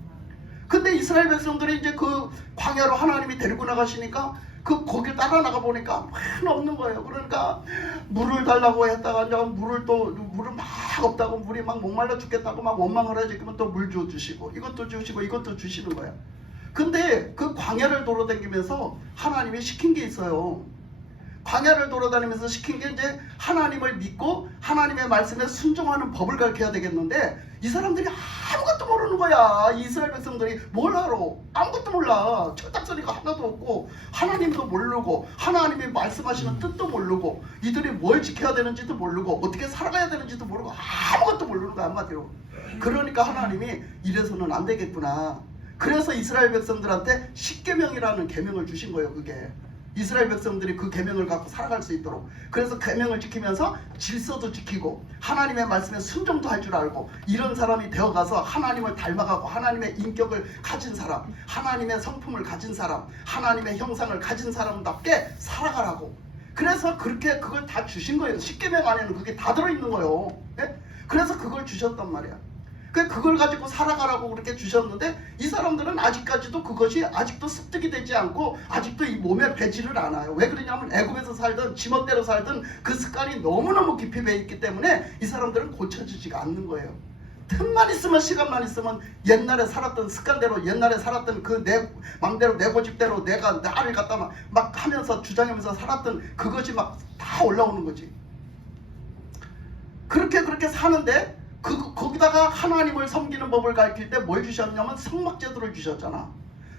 근데 이스라엘 백성들이 이제 그 광야로 하나님이 데리고 나가시니까 거길 따라 나가 보니까 만 없는 거예요. 그러니까 물을 달라고 했다가 이제 물을 막 없다고 물이 막 목말라 죽겠다고 막 원망을 하지. 그러면 또 물 주시고 이것도 주시고 이것도 주시는 거예요. 근데 그 광야를 돌아다니면서 하나님이 시킨 게 있어요. 광야를 돌아다니면서 시킨 게 이제 하나님을 믿고 하나님의 말씀에 순종하는 법을 가르쳐야 되겠는데 이 사람들이 아무것도 모르는 거야. 이스라엘 백성들이 뭘 알아? 아무것도 몰라. 철딱서니가 하나도 없고 하나님도 모르고 하나님이 말씀하시는 뜻도 모르고 이들이 뭘 지켜야 되는지도 모르고 어떻게 살아가야 되는지도 모르고 아무것도 모르는 거야 한마디로. 그러니까 하나님이 이래서는 안 되겠구나. 그래서 이스라엘 백성들한테 십계명이라는 계명을 주신 거예요. 그게 이스라엘 백성들이 그 계명을 갖고 살아갈 수 있도록. 그래서 계명을 지키면서 질서도 지키고 하나님의 말씀에 순종도 할 줄 알고 이런 사람이 되어가서 하나님을 닮아가고 하나님의 인격을 가진 사람, 하나님의 성품을 가진 사람, 하나님의 형상을 가진 사람답게 살아가라고. 그래서 그렇게 그걸 다 주신 거예요. 십계명 안에는 그게 다 들어있는 거예요. 예? 그래서 그걸 주셨단 말이야. 그걸 가지고 살아가라고 그렇게 주셨는데 이 사람들은 아직까지도 그것이 아직도 습득이 되지 않고 아직도 이 몸에 배지를 않아요. 왜 그러냐면 애굽에서 살던 지멋대로 살던 그 습관이 너무너무 깊이 배있기 때문에 이 사람들은 고쳐지지가 않는 거예요. 틈만 있으면 시간만 있으면 옛날에 살았던 습관대로 옛날에 살았던 그 내 맘대로 내 고집대로 내가 나를 갖다 막 하면서 주장하면서 살았던 그것이 막 다 올라오는 거지. 그렇게 사는데 거기다가 하나님을 섬기는 법을 가르칠 때 뭘 주셨냐면 성막제도를 주셨잖아.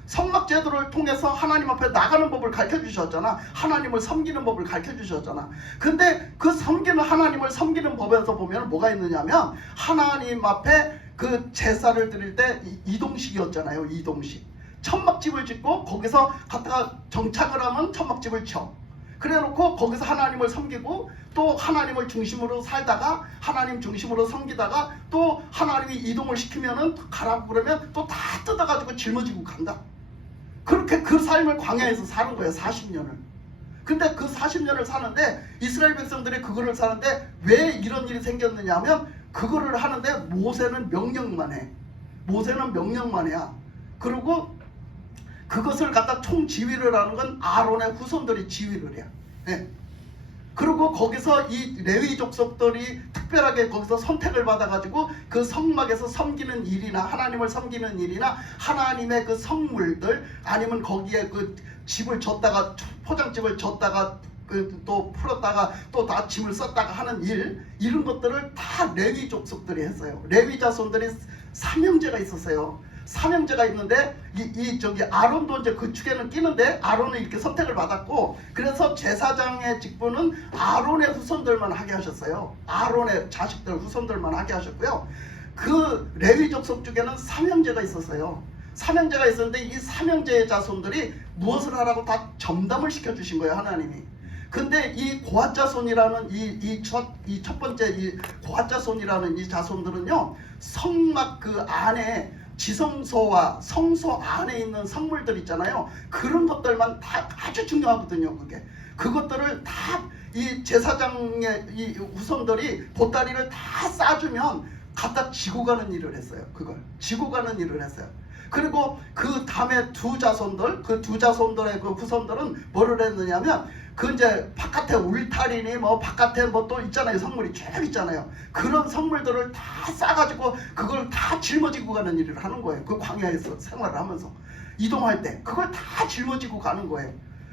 성막제도를 통해서 하나님 앞에 나가는 법을 가르쳐 주셨잖아. 하나님을 섬기는 법을 가르쳐 주셨잖아. 근데 그 하나님을 섬기는 법에서 보면 뭐가 있느냐면 하나님 앞에 그 제사를 드릴 때 이동식이었잖아요. 이동식. 천막집을 짓고 거기서 갖다가 정착을 하면 천막집을 쳐. 그래놓고 거기서 하나님을 섬기고 또 하나님을 중심으로 살다가 하나님 중심으로 섬기다가 또 하나님이 이동을 시키면은 가라고 그러면 또 다 뜯어가지고 짊어지고 간다. 그렇게 그 삶을 광야에서 사는 거예요. 40년을. 근데 그 40년을 사는데 이스라엘 백성들이 그거를 사는데 왜 이런 일이 생겼느냐 하면 그거를 하는데 모세는 명령만 해. 모세는 명령만 해야. 그리고 그것을 갖다 총지휘를 하는 건 아론의 후손들이 지휘를 해요. 네. 그리고 거기서 이 레위 족속들이 특별하게 거기서 선택을 받아가지고 그 성막에서 섬기는 일이나 하나님을 섬기는 일이나 하나님의 그 성물들 아니면 거기에 그 집을 졌다가 포장집을 졌다가 또 풀었다가 또 다 짐을 썼다가 하는 일 이런 것들을 다 레위 족속들이 했어요. 레위 자손들이 삼형제가 있었어요. 삼형제가 있는데 저기 아론도 이제 그 축에는 끼는데 아론은 이렇게 선택을 받았고 그래서 제사장의 직분은 아론의 후손들만 하게 하셨어요. 아론의 자식들 후손들만 하게 하셨고요. 그 레위 족속 중에는 삼형제가 있었어요. 삼형제가 있었는데 이 삼형제의 자손들이 무엇을 하라고 다 점담을 시켜주신 거예요. 하나님이. 근데 이 고핫 자손이라는 이 첫 번째 이 고핫 자손이라는 이 자손들은요 성막 그 안에 지성소와 성소 안에 있는 성물들 있잖아요. 그런 것들만 다 아주 중요하거든요. 그것들을 다 이 제사장의 이 후손들이 보따리를 다 싸주면 갖다 지고 가는 일을 했어요. 그걸 지고 가는 일을 했어요. 그리고 그 다음에 두 자손들의 그 후손들은 뭐를 했느냐면 그 이제 바깥에 울타리니 뭐 바깥에 뭐 또 있잖아요. 성물이 쭉 있잖아요. 그런 성물들을 다 싸가지고 그걸 다 짊어지고 가는 일을 하는 거예요. 그 광야에서 생활을 하면서 이동할 때 그걸 다 짊어지고 가는 거예요.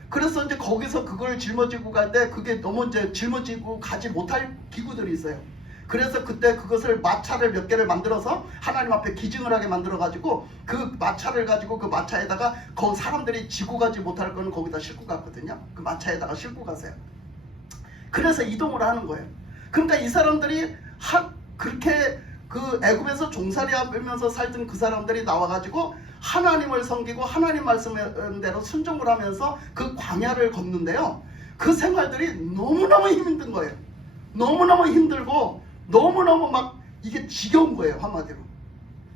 그래서 이제 거기서 그걸 짊어지고 갈 때 그게 너무 이제 짊어지고 가지 못할 기구들이 있어요. 그래서 그때 그것을 마차를 몇 개를 만들어서 하나님 앞에 기증을 하게 만들어 가지고 그 마차를 가지고 그 마차에다가 그 사람들이 지고 가지 못할 거는 거기다 싣고 갔거든요. 그 마차에다가 싣고 가세요. 그래서 이동을 하는 거예요. 그러니까 이 사람들이 그렇게 그 애굽에서 종살이 하면서 살던 그 사람들이 나와가지고 하나님을 섬기고 하나님 말씀대로 순종을 하면서 그 광야를 걷는데요. 그 생활들이 너무너무 힘든 거예요. 너무너무 힘들고 너무너무 막 이게 지겨운 거예요. 한마디로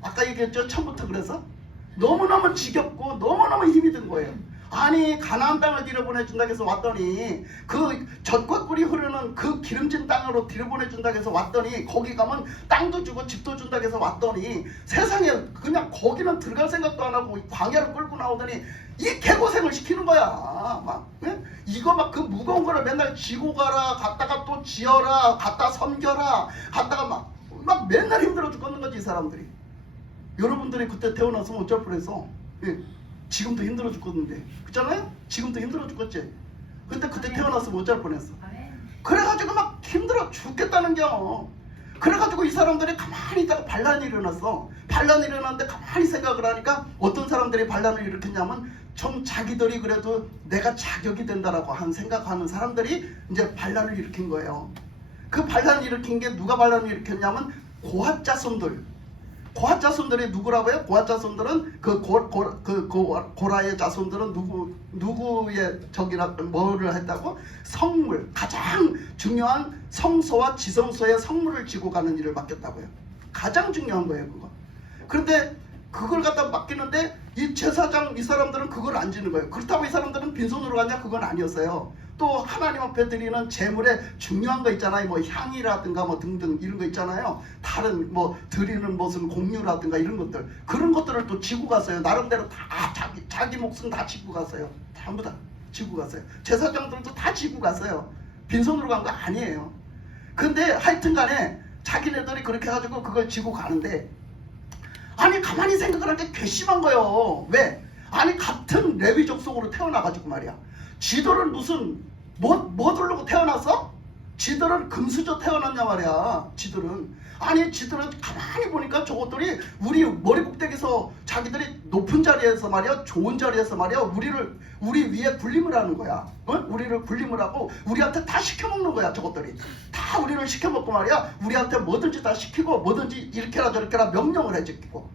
아까 얘기했죠. 처음부터. 그래서 너무너무 지겹고 너무너무 힘이 든 거예요. 아니 가나안 땅을 들여보내준다고 해서 왔더니 그 젖과 꿀이 흐르는 그 기름진 땅으로 들여보내준다고 해서 왔더니 거기 가면 땅도 주고 집도 준다고 해서 왔더니 세상에 그냥 거기는 들어갈 생각도 안 하고 광야를 끌고 나오더니 이 개고생을 시키는 거야. 막 이거 막 그 무거운 거를 맨날 지고 가라, 갔다가 또 지어라, 갔다 섬겨라, 갔다가 막 맨날 힘들어 죽겠는 거지 이 사람들이. 여러분들이 그때 태어났으면 어쩔 뻔했어. 지금도 힘들어 죽겠는데, 그렇잖아요? 지금도 힘들어 죽겠지. 근데 그때 태어났으면 어쩔 뻔했어. 그래가지고 막 힘들어 죽겠다는겨. 그래가지고 이 사람들이 가만히 있다가 반란이 일어났어. 반란이 일어났는데 가만히 생각을 하니까 어떤 사람들이 반란을 일으켰냐면 좀 자기들이 그래도 내가 자격이 된다라고 생각하는 사람들이 이제 반란을 일으킨 거예요. 그 반란을 일으킨 게 누가 반란을 일으켰냐면 고핫 자손들. 고핫 자손들이 누구라고요? 고핫 자손들은 고라의 자손들은 누구의 적이라 뭐를 했다고? 성물, 가장 중요한 성소와 지성소의 성물을 지고 가는 일을 맡겼다고요. 가장 중요한 거예요, 그거. 그런데 그걸 갖다 맡기는데 이 제사장 이 사람들은 그걸 안 지는 거예요. 그렇다고 이 사람들은 빈손으로 가냐? 그건 아니었어요. 또 하나님 앞에 드리는 제물에 중요한 거 있잖아요. 뭐 향이라든가 뭐 등등 이런 거 있잖아요. 다른 뭐 드리는 무슨 공유라든가 이런 것들, 그런 것들을 또 지고 갔어요. 나름대로 다 자기 몫은 다 지고 갔어요. 전부 다 지고 갔어요. 제사장들도 다 지고 갔어요. 빈손으로 간 거 아니에요. 근데 하여튼간에 자기네들이 그렇게 해가지고 그걸 지고 가는데, 아니 가만히 생각을 하니까 괘씸한 거예요. 왜? 아니 같은 레위 족속으로 태어나가지고 말이야, 지들은 무슨 뭐 들르고 태어났어? 지들은 금수저 태어났냐 말이야. 지들은 가만히 보니까 저것들이 우리 머리 꼭대기에서 자기들이 높은 자리에서 말이야, 좋은 자리에서 말이야, 우리 위에 군림을 하는 거야. 우리를 군림을 하고 우리한테 다 시켜먹는 거야. 저것들이 다 우리를 시켜먹고 말이야, 우리한테 뭐든지 다 시키고 뭐든지 이렇게라 저렇게라 명령을 해주고.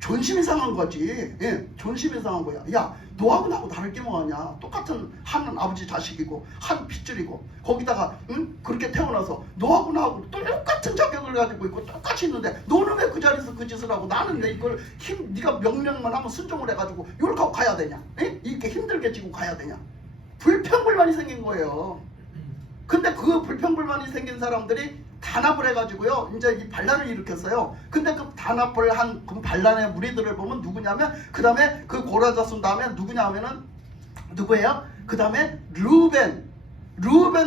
존심이 상한 거지. 예, 존심이 상한 거야. 야, 너하고 나하고 다를 게 뭐하냐? 똑같은 한 아버지 자식이고 한 핏줄이고, 거기다가 그렇게 태어나서 너하고 나하고 똑같은 자격을 가지고 있고 똑같이 있는데 너는 왜 그 자리에서 그 짓을 하고 나는 왜 이걸 네가 명령만 하면 순종을 해가지고 이렇게 하고 가야 되냐? 예? 이렇게 힘들게 지고 가야 되냐? 불평불만이 생긴 거예요. 근데 그 불평불만이 생긴 사람들이 단합을 해가지고요, 이제 이 반란을 일으켰어요. 근데 그 단합을 한 그 반란의 무리들을 보면 누구냐면, 그 다음에 그 고라 자손 다음에 누구냐면은 누구예요? 그 다음에 루벤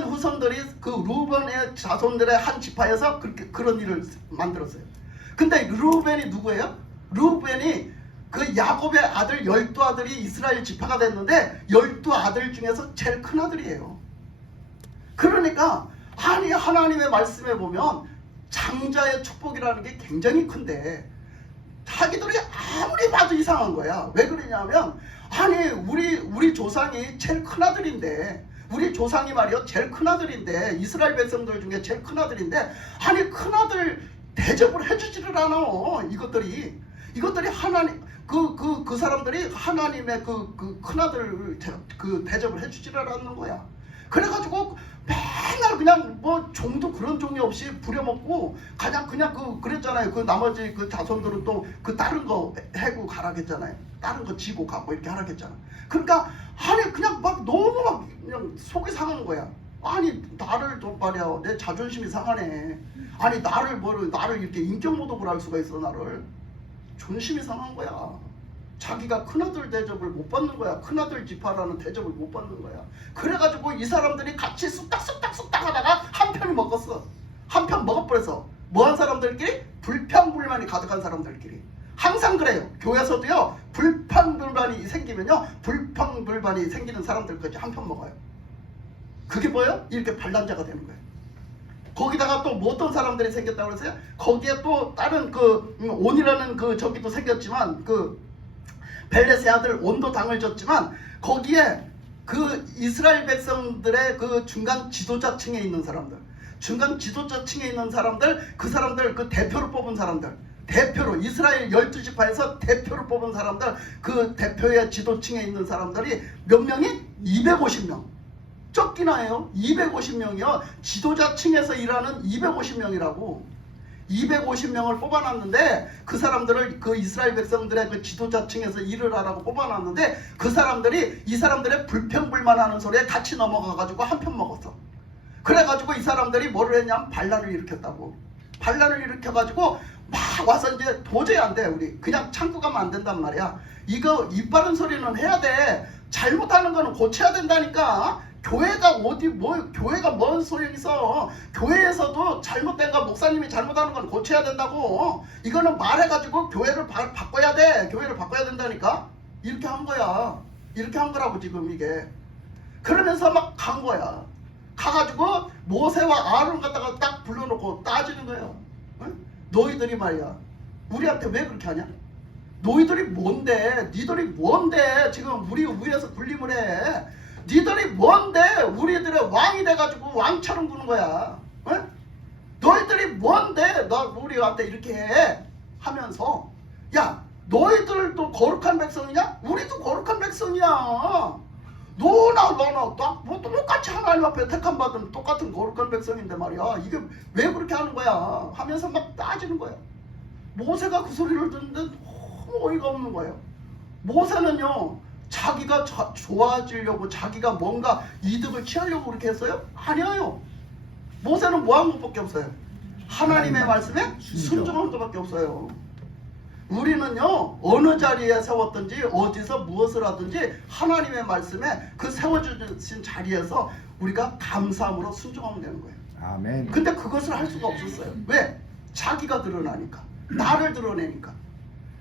후손들이 그 루벤의 자손들의 한 지파에서 그런 일을 만들었어요. 근데 루벤이 누구예요? 루벤이 그 야곱의 아들 12아들이 이스라엘 지파가 됐는데 12아들 중에서 제일 큰 아들이에요. 그러니까 아니 하나님의 말씀에 보면 장자의 축복이라는 게 굉장히 큰데 자기들이 아무리 봐도 이상한 거야. 왜 그러냐면, 아니 우리 조상이 제일 큰 아들인데, 우리 조상이 말이요 제일 큰 아들인데, 이스라엘 백성들 중에 제일 큰 아들인데, 아니 큰 아들 대접을 해주지를 않아. 이것들이 하나님 그 사람들이 하나님의 그 큰 아들 그 대접을 해주지를 않는 거야. 그래가지고 맨날 그냥 뭐 종도 그런 종이 없이 부려먹고 그냥 그랬잖아요. 그 나머지 그 자손들은 또 그 다른 거 해고 가라겠잖아요. 다른 거 지고 가고 이렇게 하라겠잖아. 그러니까 아니 그냥 막 너무 막 그냥 속이 상한 거야. 아니 나를 좀 말이야, 내 자존심이 상하네. 아니 나를 이렇게 인격 모독을 할 수가 있어. 나를 존심이 상한 거야. 자기가 큰아들 대접을 못 받는 거야. 큰아들 지파라는 대접을 못 받는 거야. 그래가지고 이 사람들이 같이 쑥닥 하다가 한 편이 먹었어. 한 편 먹어버려서 뭐한 사람들끼리? 불평불만이 가득한 사람들끼리. 항상 그래요. 교회에서도요, 불평불만이 생기면요, 불평불만이 생기는 사람들까지 한 편 먹어요. 그게 뭐예요? 이렇게 반란자가 되는 거예요. 거기다가 또 뭐 어떤 사람들이 생겼다고 그랬어요? 거기에 또 다른 온이라는 저기도 생겼지만, 벨렛의 아들 온도 당을 줬지만, 거기에 그 이스라엘 백성들의 그 중간 지도자층에 있는 사람들, 그 사람들 그 대표로 뽑은 사람들, 대표로 이스라엘 12지파에서 대표로 뽑은 사람들, 그 대표의 지도층에 있는 사람들이 몇 명이? 250명. 적기나 해요. 250명이요. 지도자층에서 일하는 250명이라고. 250명을 뽑아놨는데, 그 사람들을 그 이스라엘 백성들의 그 지도자층에서 일을 하라고 뽑아놨는데, 그 사람들이 이 사람들의 불평불만하는 소리에 같이 넘어가가지고 한 편 먹었어. 그래가지고 이 사람들이 뭐를 했냐면 반란을 일으켰다고. 반란을 일으켜가지고 막 와서 이제 도저히 안 돼. 우리 그냥 참고 가면 안 된단 말이야. 이거 입 바른 소리는 해야 돼. 잘못하는 거는 고쳐야 된다니까. 교회가 교회가 뭔 소용이 있어. 교회에서도 잘못된 거, 목사님이 잘못하는 건 고쳐야 된다고. 이거는 말해가지고 교회를 바꿔야 돼. 교회를 바꿔야 된다니까. 이렇게 한 거야. 이렇게 한 거라고 지금 이게. 그러면서 막 간 거야. 가가지고 모세와 아론 갖다가 딱 불러놓고 따지는 거예요. 응? 너희들이 말이야, 우리한테 왜 그렇게 하냐? 너희들이 뭔데? 니들이 뭔데? 지금 우리 위에서 군림을 해. 니들이 뭔데 우리들의 왕이 돼가지고 왕처럼 구는 거야. 어? 너희들이 뭔데 너 우리한테 이렇게 해? 하면서 야 너희들도 거룩한 백성이냐? 우리도 거룩한 백성이야. 너나 똑같이 하나님 앞에 택함 받은 똑같은 거룩한 백성인데 말이야. 이게 왜 그렇게 하는 거야? 하면서 막 따지는 거야. 모세가 그 소리를 듣는데 너무 어이가 없는 거예요. 모세는요 자기가 좋아지려고 자기가 뭔가 이득을 취하려고 그렇게 했어요? 아니에요. 모세는 뭐 한 것밖에 없어요. 하나님의 말씀에 순종한 것밖에 없어요. 우리는요 어느 자리에 세웠든지 어디서 무엇을 하든지 하나님의 말씀에 그 세워주신 자리에서 우리가 감사함으로 순종하면 되는 거예요. 아멘. 근데 그것을 할 수가 없었어요. 왜? 자기가 드러나니까, 나를 드러내니까.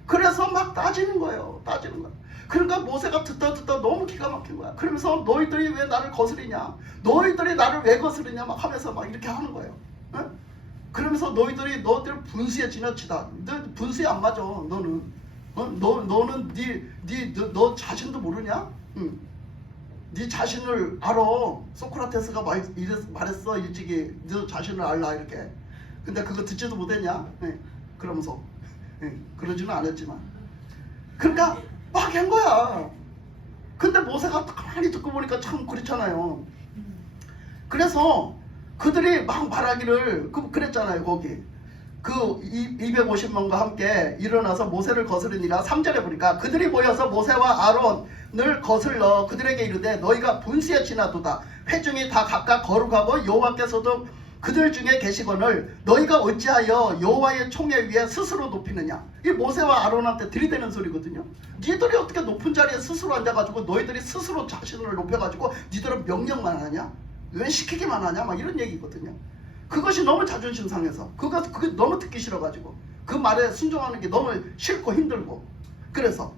그래서 막 따지는 거예요. 따지는 거예요. 그러니까 모세가 듣다 너무 기가 막힌 거야. 그러면서 너희들이 왜 나를 거스리냐? 너희들이 나를 왜 거스리냐? 막 하면서 막 이렇게 하는 거예요. 응? 그러면서 너희들 분수에 지나치다. 너 분수에 안 맞아. 너는 너는 너 자신도 모르냐? 응. 네 자신을 알아. 소크라테스가 말했어 일찍이. 너 자신을 알라 이렇게. 근데 그거 듣지도 못했냐? 네. 그러면서 그러지는 않았지만. 그러니까 막 한 거야. 근데 모세가 가만히 듣고 보니까 참 그렇잖아요. 그래서 그들이 막 말하기를 그랬잖아요. 거기 그 250명과 함께 일어나서 모세를 거스르니라. 3절에 보니까 그들이 모여서 모세와 아론을 거슬러 그들에게 이르되 너희가 분수에 지나도다. 회중이 다 각각 거룩하고 여호와께서도 그들 중에 계시거늘 너희가 어찌하여 여호와의 총회 위에 스스로 높이느냐. 이 모세와 아론한테 들이대는 소리거든요. 니들이 어떻게 높은 자리에 스스로 앉아가지고 너희들이 스스로 자신을 높여가지고 니들은 명령만 하냐? 왜 시키기만 하냐? 막 이런 얘기거든요. 그것이 너무 자존심 상해서 그게 너무 듣기 싫어가지고 그 말에 순종하는 게 너무 싫고 힘들고 그래서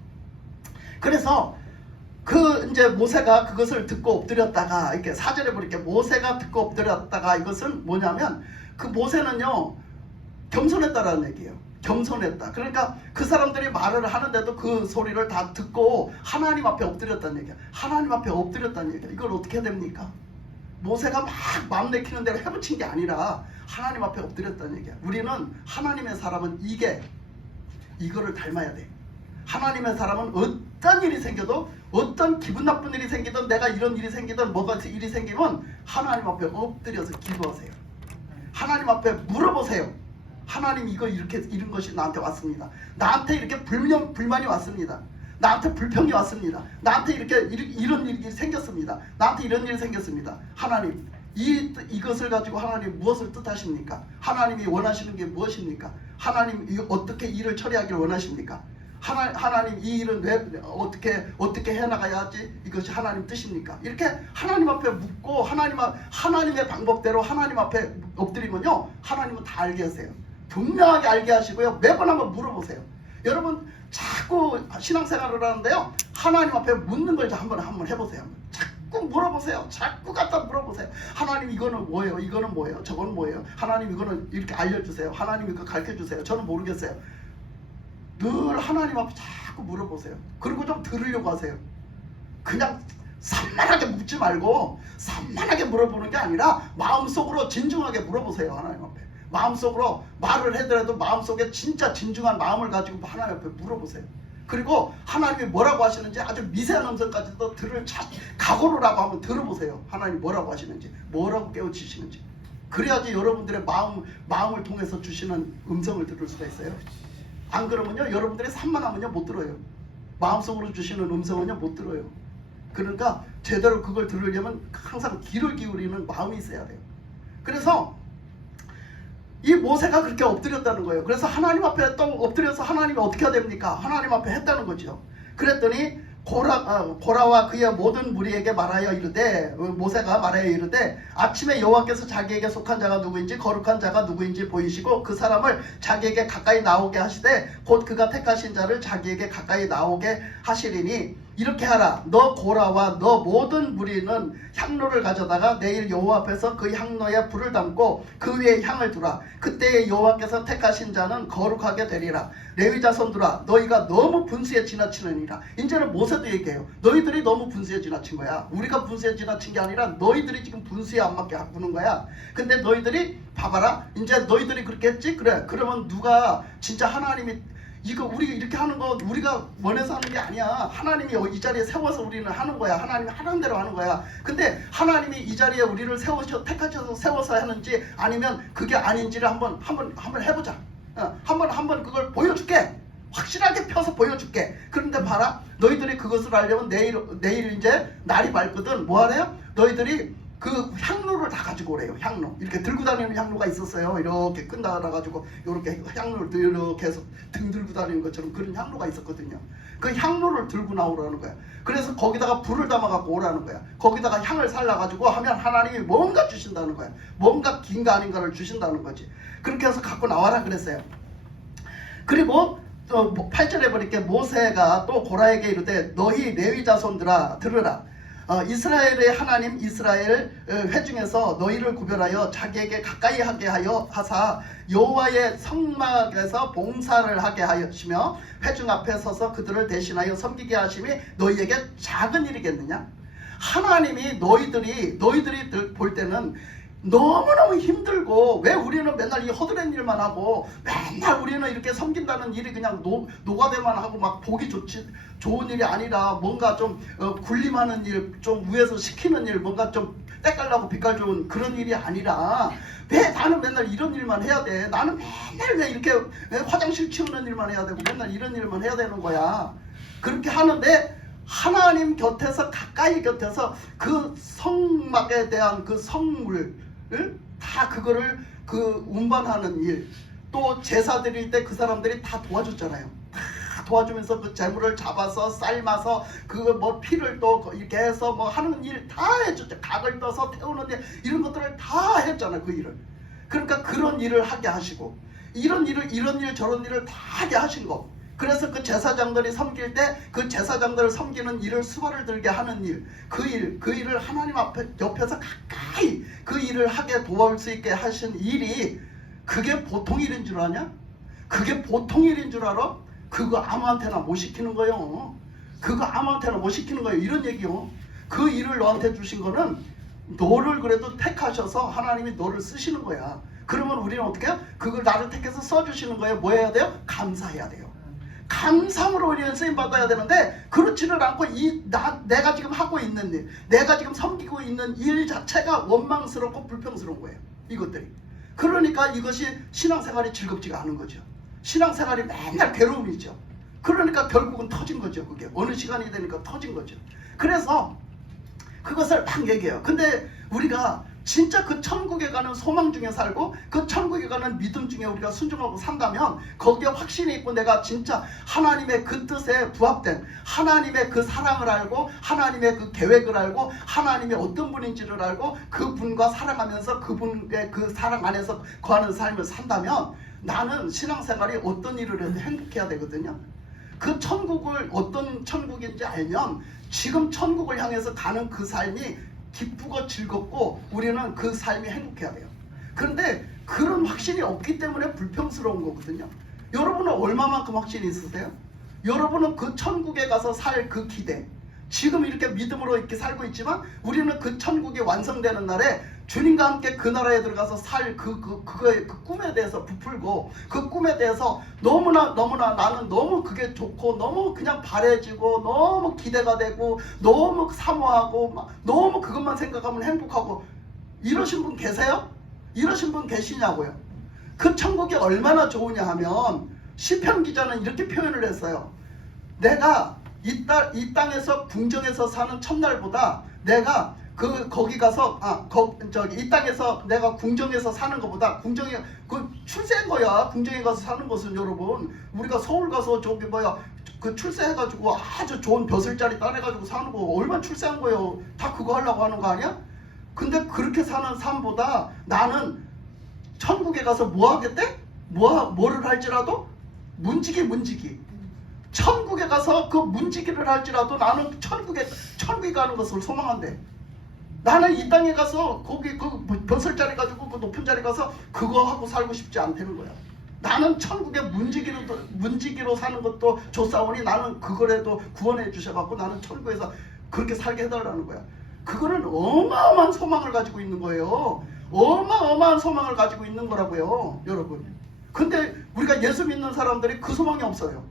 그 이제 모세가 그것을 듣고 엎드렸다가 이렇게 4절에 보니까 모세가 듣고 엎드렸다가 이것은 뭐냐면 그 모세는요 겸손했다라는 얘기예요. 겸손했다. 그러니까 그 사람들이 말을 하는데도 그 소리를 다 듣고 하나님 앞에 엎드렸다는 얘기야. 하나님 앞에 엎드렸다는 얘기야. 이걸 어떻게 됩니까? 모세가 막 마음 내키는 대로 해붙인 게 아니라 하나님 앞에 엎드렸다는 얘기야. 우리는 하나님의 사람은 이거를 닮아야 돼. 하나님의 사람은 어떤 일이 생겨도 어떤 기분 나쁜 일이 생기든 내가 이런 일이 생기든 뭐가 일이 생기면 하나님 앞에 엎드려서 기도하세요. 하나님 앞에 물어보세요. 하나님 이런 것이 나한테 왔습니다. 나한테 이렇게 불만이 왔습니다. 나한테 불평이 왔습니다. 나한테 이런 일이 생겼습니다. 나한테 이런 일이 생겼습니다. 하나님 이것을 가지고 하나님 무엇을 뜻하십니까? 하나님이 원하시는 게 무엇입니까? 하나님 어떻게 일을 처리하기를 원하십니까? 하나님 이 일은 어떻게 해나가야 하지? 이것이 하나님 뜻입니까? 이렇게 하나님 앞에 묻고 하나님의 방법대로 하나님 앞에 엎드리면요 하나님은 다 알게 하세요. 분명하게 알게 하시고요. 매번 한번 물어보세요. 여러분 자꾸 신앙생활을 하는데요 하나님 앞에 묻는 걸 한번 해보세요. 자꾸 물어보세요. 자꾸 갖다 물어보세요. 하나님 이거는 뭐예요? 이거는 뭐예요? 저거는 뭐예요? 하나님 이거는 이렇게 알려주세요. 하나님 이거 가르쳐주세요. 저는 모르겠어요. 늘 하나님 앞에 자꾸 물어보세요. 그리고 좀 들으려고 하세요. 그냥 산만하게 묻지 말고 산만하게 물어보는 게 아니라 마음속으로 진중하게 물어보세요. 하나님 앞에 마음속으로 말을 해더라도 마음속에 진짜 진중한 마음을 가지고 하나님 앞에 물어보세요. 그리고 하나님이 뭐라고 하시는지 아주 미세한 음성까지도 들을 각오를 하고 한번 들어보세요. 하나님 뭐라고 하시는지, 뭐라고 깨우치시는지. 그래야지 여러분들의 마음을 통해서 주시는 음성을 들을 수가 있어요. 안 그러면요 여러분들이 산만하면요 못 들어요. 마음속으로 주시는 음성은요 못 들어요. 그러니까 제대로 그걸 들으려면 항상 귀를 기울이는 마음이 있어야 돼요. 그래서 이 모세가 그렇게 엎드렸다는 거예요. 그래서 하나님 앞에 또 엎드려서 하나님이 어떻게 해야 됩니까? 하나님 앞에 했다는 거죠. 그랬더니 고라와 그의 모든 무리에게 말하여 이르되, 모세가 말하여 이르되 아침에 여호와께서 자기에게 속한 자가 누구인지 거룩한 자가 누구인지 보이시고 그 사람을 자기에게 가까이 나오게 하시되 곧 그가 택하신 자를 자기에게 가까이 나오게 하시리니 이렇게 하라. 너 고라와 너 모든 무리는 향로를 가져다가 내일 여호와 앞에서 그 향로에 불을 담고 그 위에 향을 두라. 그때에 여호와께서 택하신 자는 거룩하게 되리라. 레위 자손들아 너희가 너무 분수에 지나치느니라. 이제는 모세도 얘기해요. 너희들이 너무 분수에 지나친 거야. 우리가 분수에 지나친 게 아니라 너희들이 지금 분수에 안 맞게 바꾸는 거야. 근데 너희들이 봐봐라. 이제 너희들이 그렇게 했지? 그래. 그러면 누가 진짜 하나님이 이거 우리 이렇게 하는 거 우리가 원해서 하는 게 아니야. 하나님이 이 자리에 세워서 우리는 하는 거야. 하나님이 하는 대로 하는 거야. 근데 하나님이 이 자리에 우리를 세우셔 택하셔서 세워서 하는지 아니면 그게 아닌지를 한번 해보자. 한번 그걸 보여줄게. 확실하게 펴서 보여줄게. 그런데 봐라. 너희들이 그것을 알려면 내일 이제 날이 밝거든. 뭐 하래요? 너희들이 그 향로를 다 가지고 오래요. 향로 이렇게 들고 다니는 향로가 있었어요. 이렇게 끈달아 가지고 이렇게 향로를 이렇게 해서 등 들고 다니는 것처럼 그런 향로가 있었거든요. 그 향로를 들고 나오라는 거야. 그래서 거기다가 불을 담아 갖고 오라는 거야. 거기다가 향을 살라 가지고 하면 하나님이 뭔가 주신다는 거야. 뭔가 긴가 아닌가를 주신다는 거지. 그렇게 해서 갖고 나와라 그랬어요. 그리고 또 8절에 보니까 모세가 또 고라에게 이르되 너희 레위 자손들아 들으라. 이스라엘의 하나님 이스라엘 회중에서 너희를 구별하여 자기에게 가까이 하게 하여 하사 여호와의 성막에서 봉사를 하게 하시며 회중 앞에 서서 그들을 대신하여 섬기게 하심이 너희에게 작은 일이겠느냐? 하나님이 너희들이 볼 때는 너무너무 힘들고 왜 우리는 맨날 이 허드렛 일만 하고 맨날 우리는 이렇게 섬긴다는 일이 그냥 노가대만 하고 막 보기 좋은 일이 아니라 뭔가 좀 군림하는 일, 좀 위에서 시키는 일, 뭔가 좀 때깔나고 빛깔 좋은 그런 일이 아니라 왜 나는 맨날 이런 일만 해야 돼? 나는 맨날 왜 이렇게 화장실 치우는 일만 해야 되고 맨날 이런 일만 해야 되는 거야? 그렇게 하는데 하나님 곁에서 가까이 곁에서 그 성막에 대한 그 성물을 다 그거를 그 운반하는 일, 또 제사 드릴 때 그 사람들이 다 도와줬잖아요. 다 도와주면서 그 재물을 잡아서 삶아서 그 뭐 피를 또 이렇게 해서 뭐 하는 일 다 해줬죠. 각을 떠서 태우는 일 이런 것들을 다 했잖아요. 그 일을. 그러니까 그런 일을 하게 하시고 이런 일 저런 일을 다 하게 하신 거. 그래서 그 제사장들이 섬길 때 그 제사장들을 섬기는 일을 수발을 들게 하는 일, 그 일을 하나님 앞에 옆에서 가까이 그 일을 하게 도와줄 수 있게 하신 일이 그게 보통 일인 줄 아냐? 그게 보통 일인 줄 알아? 그거 아무한테나 못 시키는 거요. 그거 아무한테나 못 시키는 거예요. 이런 얘기요. 그 일을 너한테 주신 거는 너를 그래도 택하셔서 하나님이 너를 쓰시는 거야. 그러면 우리는 어떻게 해요? 그걸 나를 택해서 써주시는 거예요. 뭐 해야 돼요? 감사해야 돼요. 감상으로 우리는 쓰임 받아야 되는데 그렇지는 않고 내가 지금 하고 있는 일, 내가 지금 섬기고 있는 일 자체가 원망스럽고 불평스러운 거예요. 이것들이. 그러니까 이것이 신앙생활이 즐겁지가 않은 거죠. 신앙생활이 맨날 괴로움이죠. 그러니까 결국은 터진 거죠. 그게 어느 시간이 되니까 터진 거죠. 그래서 그것을 막 얘기해요. 근데 우리가 진짜 그 천국에 가는 소망 중에 살고 그 천국에 가는 믿음 중에 우리가 순종하고 산다면 거기에 확신이 있고 내가 진짜 하나님의 그 뜻에 부합된 하나님의 그 사랑을 알고 하나님의 그 계획을 알고 하나님이 어떤 분인지를 알고 그분과 사랑하면서 그분의 그 사랑 안에서 거하는 삶을 산다면 나는 신앙생활이 어떤 일을 해도 행복해야 되거든요. 그 천국을 어떤 천국인지 알면 지금 천국을 향해서 가는 그 삶이 기쁘고 즐겁고 우리는 그 삶이 행복해야 돼요. 그런데 그런 확신이 없기 때문에 불평스러운 거거든요. 여러분은 얼마만큼 확신이 있으세요? 여러분은 그 천국에 가서 살 그 기대, 지금 이렇게 믿음으로 이렇게 살고 있지만 우리는 그 천국이 완성되는 날에 주님과 함께 그 나라에 들어가서 살 그거의 그 꿈에 대해서 부풀고 그 꿈에 대해서 너무나 나는 너무 그게 좋고 너무 그냥 바래지고 너무 기대가 되고 너무 사모하고 막 너무 그것만 생각하면 행복하고 이러신 분 계세요? 이러신 분 계시냐고요? 그 천국이 얼마나 좋으냐 하면 시편 기자는 이렇게 표현을 했어요. 내가 이 땅에서 궁정에서 사는 첫날보다 내가 거기 가서 이 땅에서 내가 궁정에서 사는 것보다 궁정에 그 출세인 거야. 궁정에 가서 사는 것은 여러분 우리가 서울 가서 저기 그 출세해가지고 아주 좋은 벼슬자리 따내가지고 사는 거 얼마나 출세한 거예요. 다 그거 하려고 하는 거 아니야? 근데 그렇게 사는 삶보다 나는 천국에 가서 뭐 하겠대? 뭐를 할지라도 문지기 천국에 가서 가서 그 문지기를 할지라도 나는 천국에 가는 것을 소망한대. 나는 이 땅에 가서 거기 그 벼슬 자리 가지고 그 높은 자리 가서 그거 하고 살고 싶지 않다는 거야. 나는 천국에 문지기로 사는 것도 좋사오니 나는 그거라도 구원해 주셔갖고 나는 천국에서 그렇게 살게 해달라는 거야. 그거는 어마어마한 소망을 가지고 있는 거예요. 어마어마한 소망을 가지고 있는 거라고요, 여러분. 근데 우리가 예수 믿는 사람들이 그 소망이 없어요.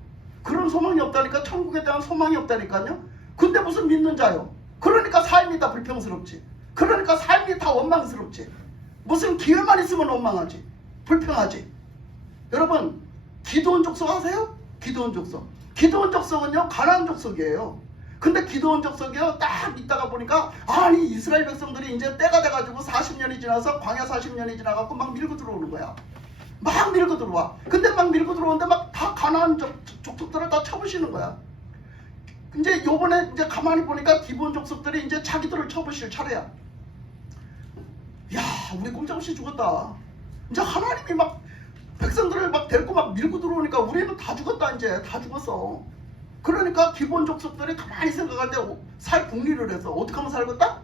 그런 소망이 없다니까, 천국에 대한 소망이 없다니까요. 근데 무슨 믿는 자요? 그러니까 삶이 다 불평스럽지. 그러니까 삶이 다 원망스럽지. 무슨 기회만 있으면 원망하지, 불평하지. 여러분, 기드온 족속 아세요? 기드온 족속. 기드온 족속은요, 가나안 족속이에요. 근데 기드온 족속이요, 딱 있다가 보니까 아니 이스라엘 백성들이 이제 때가 돼가지고 40년이 지나서 광야 40년이 지나갖고 막 밀고 들어오는 거야. 막 밀고 들어와. 근데 막 밀고 들어오는데 막 다 가나안 족속들을 다 쳐부시는 거야. 이제 요번에 이제 가만히 보니까 기브온 족속들이 이제 자기들을 쳐부실 차례야. 야, 우리 꼼짝없이 죽었다. 이제 하나님이 막 백성들을 막 데리고 막 밀고 들어오니까 우리는 다 죽었다. 이제 다 죽었어. 그러니까 기브온 족속들이 가만히 생각할 때 살 궁리를 해서 어떻게 하면 살겠다?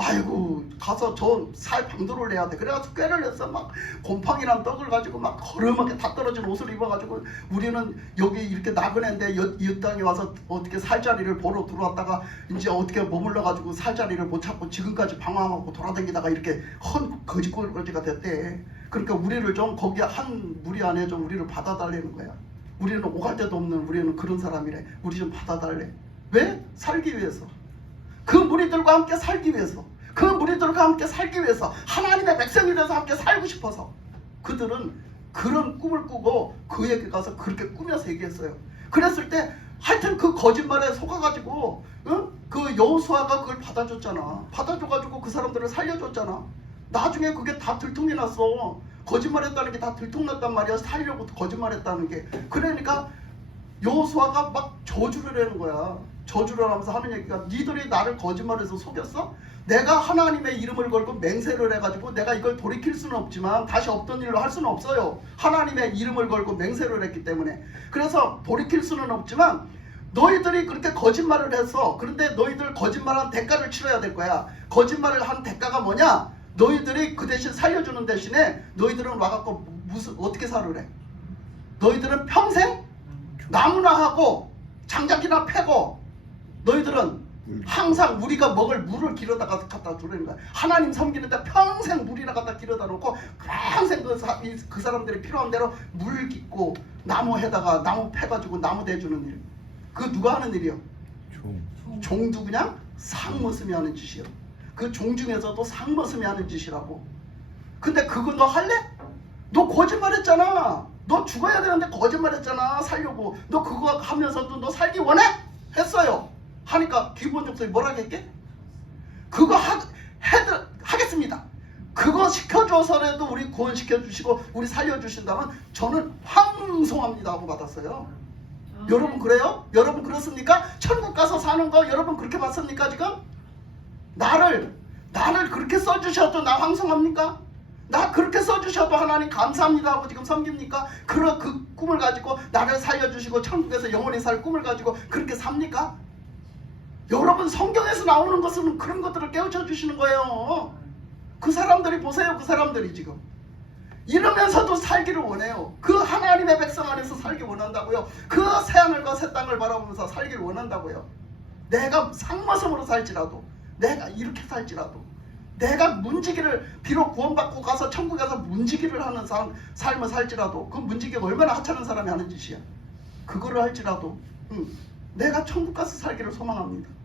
아이고, 가서 저 살 방도를 내야 돼. 그래가지고 꾀를 내서 막 곰팡이랑 떡을 가지고 막 거름하게 다 떨어진 옷을 입어가지고 우리는 여기 이렇게 나그네인데 이 땅에 와서 어떻게 살 자리를 보러 들어왔다가 이제 어떻게 머물러가지고 살 자리를 못 찾고 지금까지 방황하고 돌아다니다가 이렇게 헌 거지꼴거지가 됐대. 그러니까 우리를 좀 거기 한 무리 안에 좀 우리를 받아달라는 거야. 우리는 오갈 데도 없는 우리는 그런 사람이래. 우리 좀 받아달래. 왜? 살기 위해서. 그 무리들과 함께 살기 위해서, 그 무리들과 함께 살기 위해서, 하나님의 백성이 돼서 함께 살고 싶어서 그들은 그런 꿈을 꾸고 그에게 가서 그렇게 꾸며서 얘기했어요. 그랬을 때 하여튼 그 거짓말에 속아가지고 그 여호수아가 그걸 받아줬잖아. 받아줘가지고 그 사람들을 살려줬잖아. 나중에 그게 다 들통이 났어. 거짓말했다는 게 다 들통났단 말이야. 살려고 거짓말했다는 게. 그러니까 여호수아가 막 저주를 하는 거야. 저주를 하면서 하는 얘기가, 니들이 나를 거짓말해서 속였어? 내가 하나님의 이름을 걸고 맹세를 해가지고 내가 이걸 돌이킬 수는 없지만 다시 없던 일로 할 수는 없어요. 하나님의 이름을 걸고 맹세를 했기 때문에. 그래서 돌이킬 수는 없지만 너희들이 그렇게 거짓말을 해서, 그런데 너희들 거짓말한 대가를 치러야 될 거야. 거짓말을 한 대가가 뭐냐? 너희들이 그 대신 살려주는 대신에 너희들은 와갖고 어떻게 살으래? 너희들은 평생 나무나 하고 장작이나 패고, 너희들은 항상 우리가 먹을 물을 길어다가 갖다 주는 거야. 하나님 섬기는데 평생 물이나 갖다 길어다 놓고 평생 그 사람들이 필요한 대로 물 깃고 나무 해다가 나무 패가지고 나무 대주는 일. 그거 누가 하는 일이요? 종도 그냥 상머슴이 하는 짓이요. 그 종 중에서도 상머슴이 하는 짓이라고. 근데 그거 너 할래? 너 거짓말했잖아. 너 죽어야 되는데 거짓말했잖아. 살려고. 너 그거 하면서도 너 살기 원해? 했어요. 하니까 기브온 족속이 뭐라 했게? 그거 하겠습니다. 그거 시켜줘서라도 우리 구원시켜주시고 우리 살려주신다면 저는 황송합니다 하고 받았어요. 여러분 그래요? 여러분 그렇습니까? 천국 가서 사는 거 여러분 그렇게 봤습니까 지금? 나를 그렇게 써주셔도 나 황송합니까? 나 그렇게 써주셔도 하나님 감사합니다 하고 지금 섬깁니까? 그 꿈을 가지고 나를 살려주시고 천국에서 영원히 살 꿈을 가지고 그렇게 삽니까? 여러분 성경에서 나오는 것은 그런 것들을 깨우쳐 주시는 거예요. 그 사람들이 보세요. 그 사람들이 지금 이러면서도 살기를 원해요. 그 하나님의 백성 안에서 살기 원한다고요. 그 새하늘과 새 땅을 바라보면서 살기를 원한다고요. 내가 상머슴으로 살지라도, 내가 이렇게 살지라도, 내가 문지기를 비록 구원받고 가서 천국에서 문지기를 하는 삶을 살지라도, 그 문지기가 얼마나 하찮은 사람이 하는 짓이야. 그거를 할지라도 내가 천국 가서 살기를 소망합니다.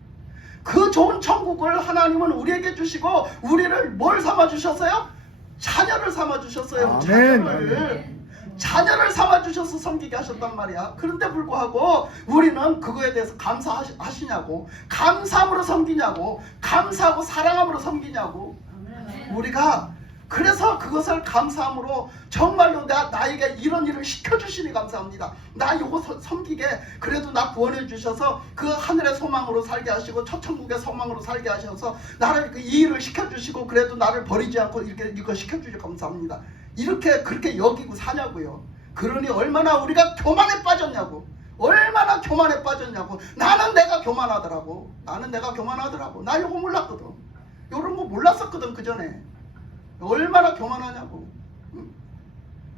그 좋은 천국을 하나님은 우리에게 주시고 우리를 뭘 삼아주셨어요? 자녀를 삼아주셨어요. 자녀를 삼아주셔서 섬기게 하셨단 말이야. 그런데 불구하고 우리는 그거에 대해서 감사하시냐고, 감사함으로 섬기냐고, 감사하고 사랑함으로 섬기냐고. 우리가 그래서 그것을 감사함으로 정말로 나에게 이런 일을 시켜주시니 감사합니다. 나 이거 섬기게 그래도 나 구원해 주셔서 그 하늘의 소망으로 살게 하시고 첫 천국의 소망으로 살게 하셔서 나를 이 일을 시켜주시고 그래도 나를 버리지 않고 이렇게 이거 시켜주셔서 감사합니다. 이렇게 그렇게 여기고 사냐고요. 그러니 얼마나 우리가 교만에 빠졌냐고. 얼마나 교만에 빠졌냐고. 나는 내가 교만하더라고. 나는 내가 교만하더라고. 나 이거 몰랐거든. 이런 거 몰랐었거든 그 전에. 얼마나 교만하냐고.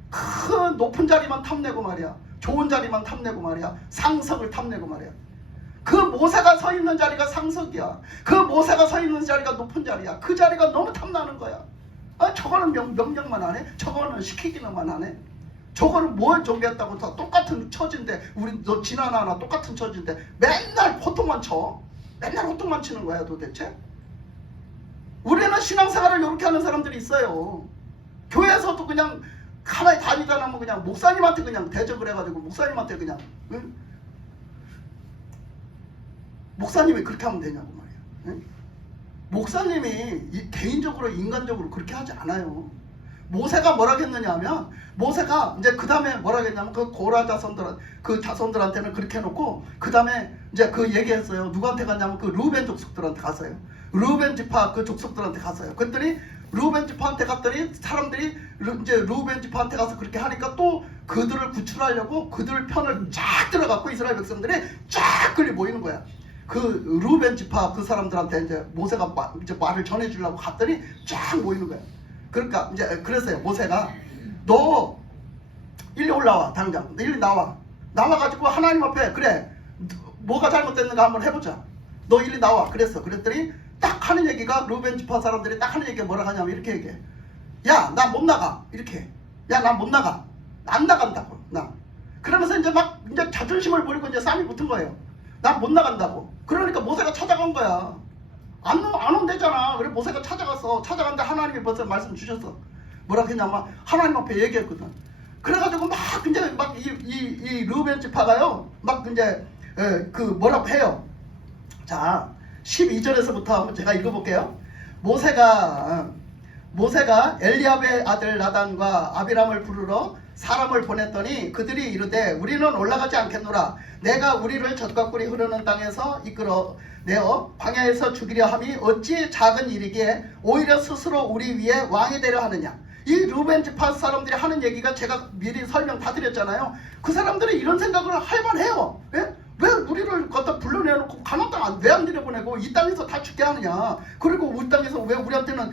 큰 높은 자리만 탐내고 말이야. 좋은 자리만 탐내고 말이야. 상석을 탐내고 말이야. 그 모세가 서 있는 자리가 상석이야. 그 모세가 서 있는 자리가 높은 자리야. 그 자리가 너무 탐나는 거야. 아, 저거는 명령만 하네. 저거는 시키기는만 하네. 저거는 뭘 준비했다고 다 똑같은 처지인데, 우리 너 지나나 똑같은 처지인데 맨날 호통만 쳐. 맨날 호통만 치는 거야 도대체. 우리는 신앙생활을 이렇게 하는 사람들이 있어요. 교회에서도 그냥 가만히 다니다 나면 그냥 목사님한테 그냥 대접을 해가지고 목사님한테 그냥, 응? 목사님이 그렇게 하면 되냐고 말이야. 응? 목사님이 개인적으로 인간적으로 그렇게 하지 않아요. 모세가 뭐라 했느냐 하면, 모세가 이제 그 다음에 뭐라 했냐면 그 고라 자손들한테는 그렇게 해놓고 그 다음에 이제 그 얘기했어요. 누구한테 갔냐면 그 루벤 족속들한테 갔어요. 루벤 지파 그 족속들한테 갔어요. 그랬더니 루벤 지파한테 갔더니 사람들이 이제 루벤 지파한테 가서 그렇게 하니까 또 그들을 구출하려고 그들 편을 쫙 들어갔고 이스라엘 백성들이 쫙 끌리 모이는 거야. 그 루벤 지파 그 사람들한테 이제 모세가 이제 말을 전해주려고 갔더니 쫙 모이는 거야. 그러니까 이제 그랬어요. 모세가 너 일리 올라와. 당장 일리 나와가지고 하나님 앞에, 그래 뭐가 잘못됐는가 한번 해보자. 너 일리 나와. 그랬더니 딱 하는 얘기가, 루벤 지파 사람들이 딱 하는 얘기가 뭐라 하냐면 이렇게 얘기해. 야, 나 못 나가. 이렇게. 야, 나 못 나가. 안 나간다고. 나. 그러면서 이제 막 이제 자존심을 버리고 이제 싸움이 붙은 거예요. 나 못 나간다고. 그러니까 모세가 찾아간 거야. 안 온대잖아. 그래 모세가 찾아갔는데 하나님이 벌써 말씀 주셨어. 뭐라 했냐면 하나님 앞에 얘기했거든. 그래가지고 막 이제 막 이 루벤 지파가요, 막 이제 그 뭐라고 해요. 자, 12절에서부터 한번 제가 읽어볼게요. 모세가 엘리압의 아들 나단과 아비람을 부르러 사람을 보냈더니 그들이 이르되 우리는 올라가지 않겠노라. 내가 우리를 젖과 꿀이 흐르는 땅에서 이끌어 내어 광야에서 죽이려 함이 어찌 작은 일이기에 오히려 스스로 우리 위에 왕이 되려 하느냐. 이 루벤 지파 사람들이 하는 얘기가 제가 미리 설명 다 드렸잖아요. 그 사람들이 이런 생각을 할 만해요. 예? 왜 우리를 갖다 불러내놓고 가나안 땅 왜 안 들여보내고 이 땅에서 다 죽게 하느냐. 그리고 우리 땅에서 왜 우리한테는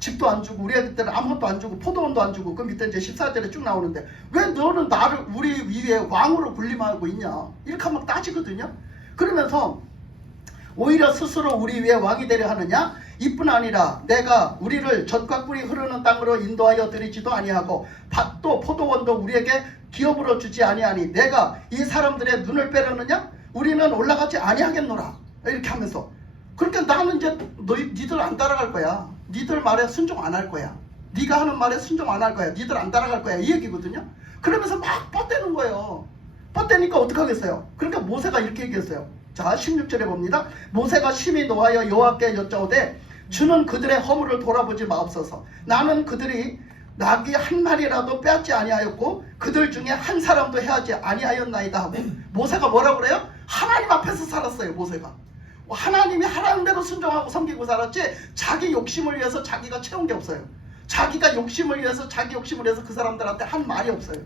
집도 안 주고 우리한테는 아무것도 안 주고 포도원도 안 주고, 그 밑에 이제 14절에 쭉 나오는데 왜 너는 나를 우리 위에 왕으로 군림하고 있냐. 이렇게 하면 따지거든요. 그러면서 오히려 스스로 우리 위에 왕이 되려 하느냐. 이뿐 아니라 내가 우리를 젖과 꿀이 흐르는 땅으로 인도하여 드리지도 아니하고 밭도 포도원도 우리에게 기업으로 주지 아니하니 내가 이 사람들의 눈을 빼려느냐. 우리는 올라가지 아니하겠노라. 이렇게 하면서, 그러니까 나는 이제 니들 안 따라갈 거야. 니들 말에 순종 안 할 거야. 네가 하는 말에 순종 안 할 거야. 니들 안 따라갈 거야. 이 얘기거든요. 그러면서 막 뻗대는 거예요. 뻗대니까 어떡하겠어요. 그러니까 모세가 이렇게 얘기했어요. 자, 16절에 봅니다. 모세가 심히 노하여 여호와께 여짜오되 주는 그들의 허물을 돌아보지 마옵소서. 나는 그들이 낙이 한 마리라도 빼앗지 아니하였고 그들 중에 한 사람도 해하지 아니하였나이다 하고, 모세가 뭐라고 그래요? 하나님 앞에서 살았어요. 모세가 하나님이 하라는 대로 순종하고 섬기고 살았지, 자기 욕심을 위해서 자기가 채운 게 없어요. 자기가 욕심을 위해서 자기 욕심을 위해서 그 사람들한테 한 말이 없어요.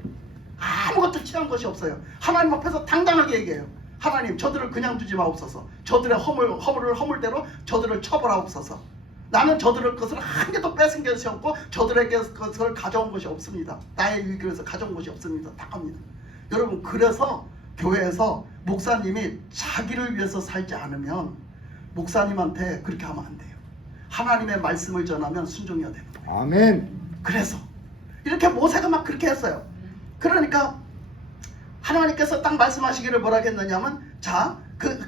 아무것도 취한 것이 없어요. 하나님 앞에서 당당하게 얘기해요. 하나님, 저들을 그냥 두지 마옵소서. 저들의 허물대로 저들을 처벌하옵소서. 나는 저들의 것을 한 개도 뺏은 것이 없고 저들에게 것을 가져온 것이 없습니다. 나의 유익을 위해서 가져온 것이 없습니다. 딱 합니다. 여러분, 그래서 교회에서 목사님이 자기를 위해서 살지 않으면 목사님한테 그렇게 하면 안 돼요. 하나님의 말씀을 전하면 순종해야 되는 거예요. 아멘. 그래서 이렇게 모세가 막 그렇게 했어요. 그러니까 하나님께서 딱 말씀하시기를 뭐라 했느냐면, 자,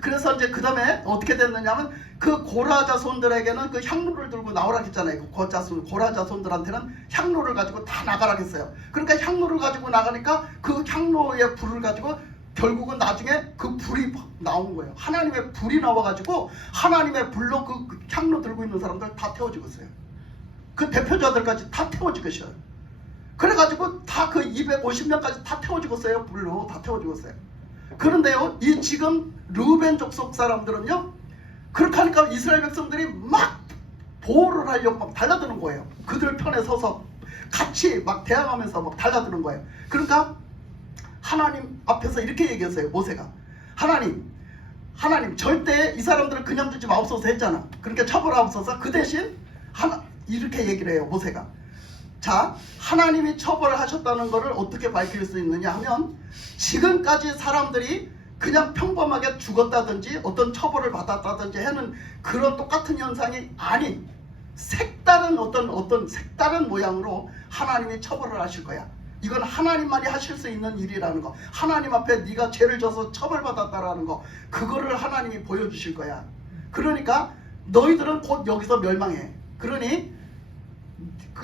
그래서 이제 그 다음에 어떻게 됐느냐면 그 고라 자손들에게는 그 향로를 들고 나오라 했잖아요. 그 고라 자손들한테는 향로를 가지고 다 나가라 했어요. 그러니까 향로를 가지고 나가니까 그 향로의 불을 가지고 결국은 나중에 그 불이 나온 거예요. 하나님의 불이 나와가지고 하나님의 불로 그 향로 들고 있는 사람들 다 태워주겠어요. 그 대표자들까지 다 태워주겠어요. 그래가지고 다 그 250명까지 다 태워주겠어요. 불로 다 태워주겠어요. 그런데요, 이 지금 르벤 족속 사람들은요, 그렇게 하니까 이스라엘 백성들이 막 보호를 하려고 막 달라드는 거예요. 그들 편에 서서 같이 막 대항하면서 막 달라드는 거예요. 그러니까 하나님 앞에서 이렇게 얘기했어요. 모세가 하나님 절대 이 사람들을 그냥 두지 마옵소서 했잖아. 그러니까 처벌하옵소서. 그 대신 이렇게 얘기를 해요. 모세가. 자, 하나님이 처벌을 하셨다는 것을 어떻게 밝힐 수 있느냐 하면, 지금까지 사람들이 그냥 평범하게 죽었다든지 어떤 처벌을 받았다든지 하는 그런 똑같은 현상이 아닌 색다른 어떤 색다른 모양으로 하나님이 처벌을 하실 거야. 이건 하나님만이 하실 수 있는 일이라는 거, 하나님 앞에 네가 죄를 져서 처벌받았다라는 거, 그거를 하나님이 보여주실 거야. 그러니까 너희들은 곧 여기서 멸망해. 그러니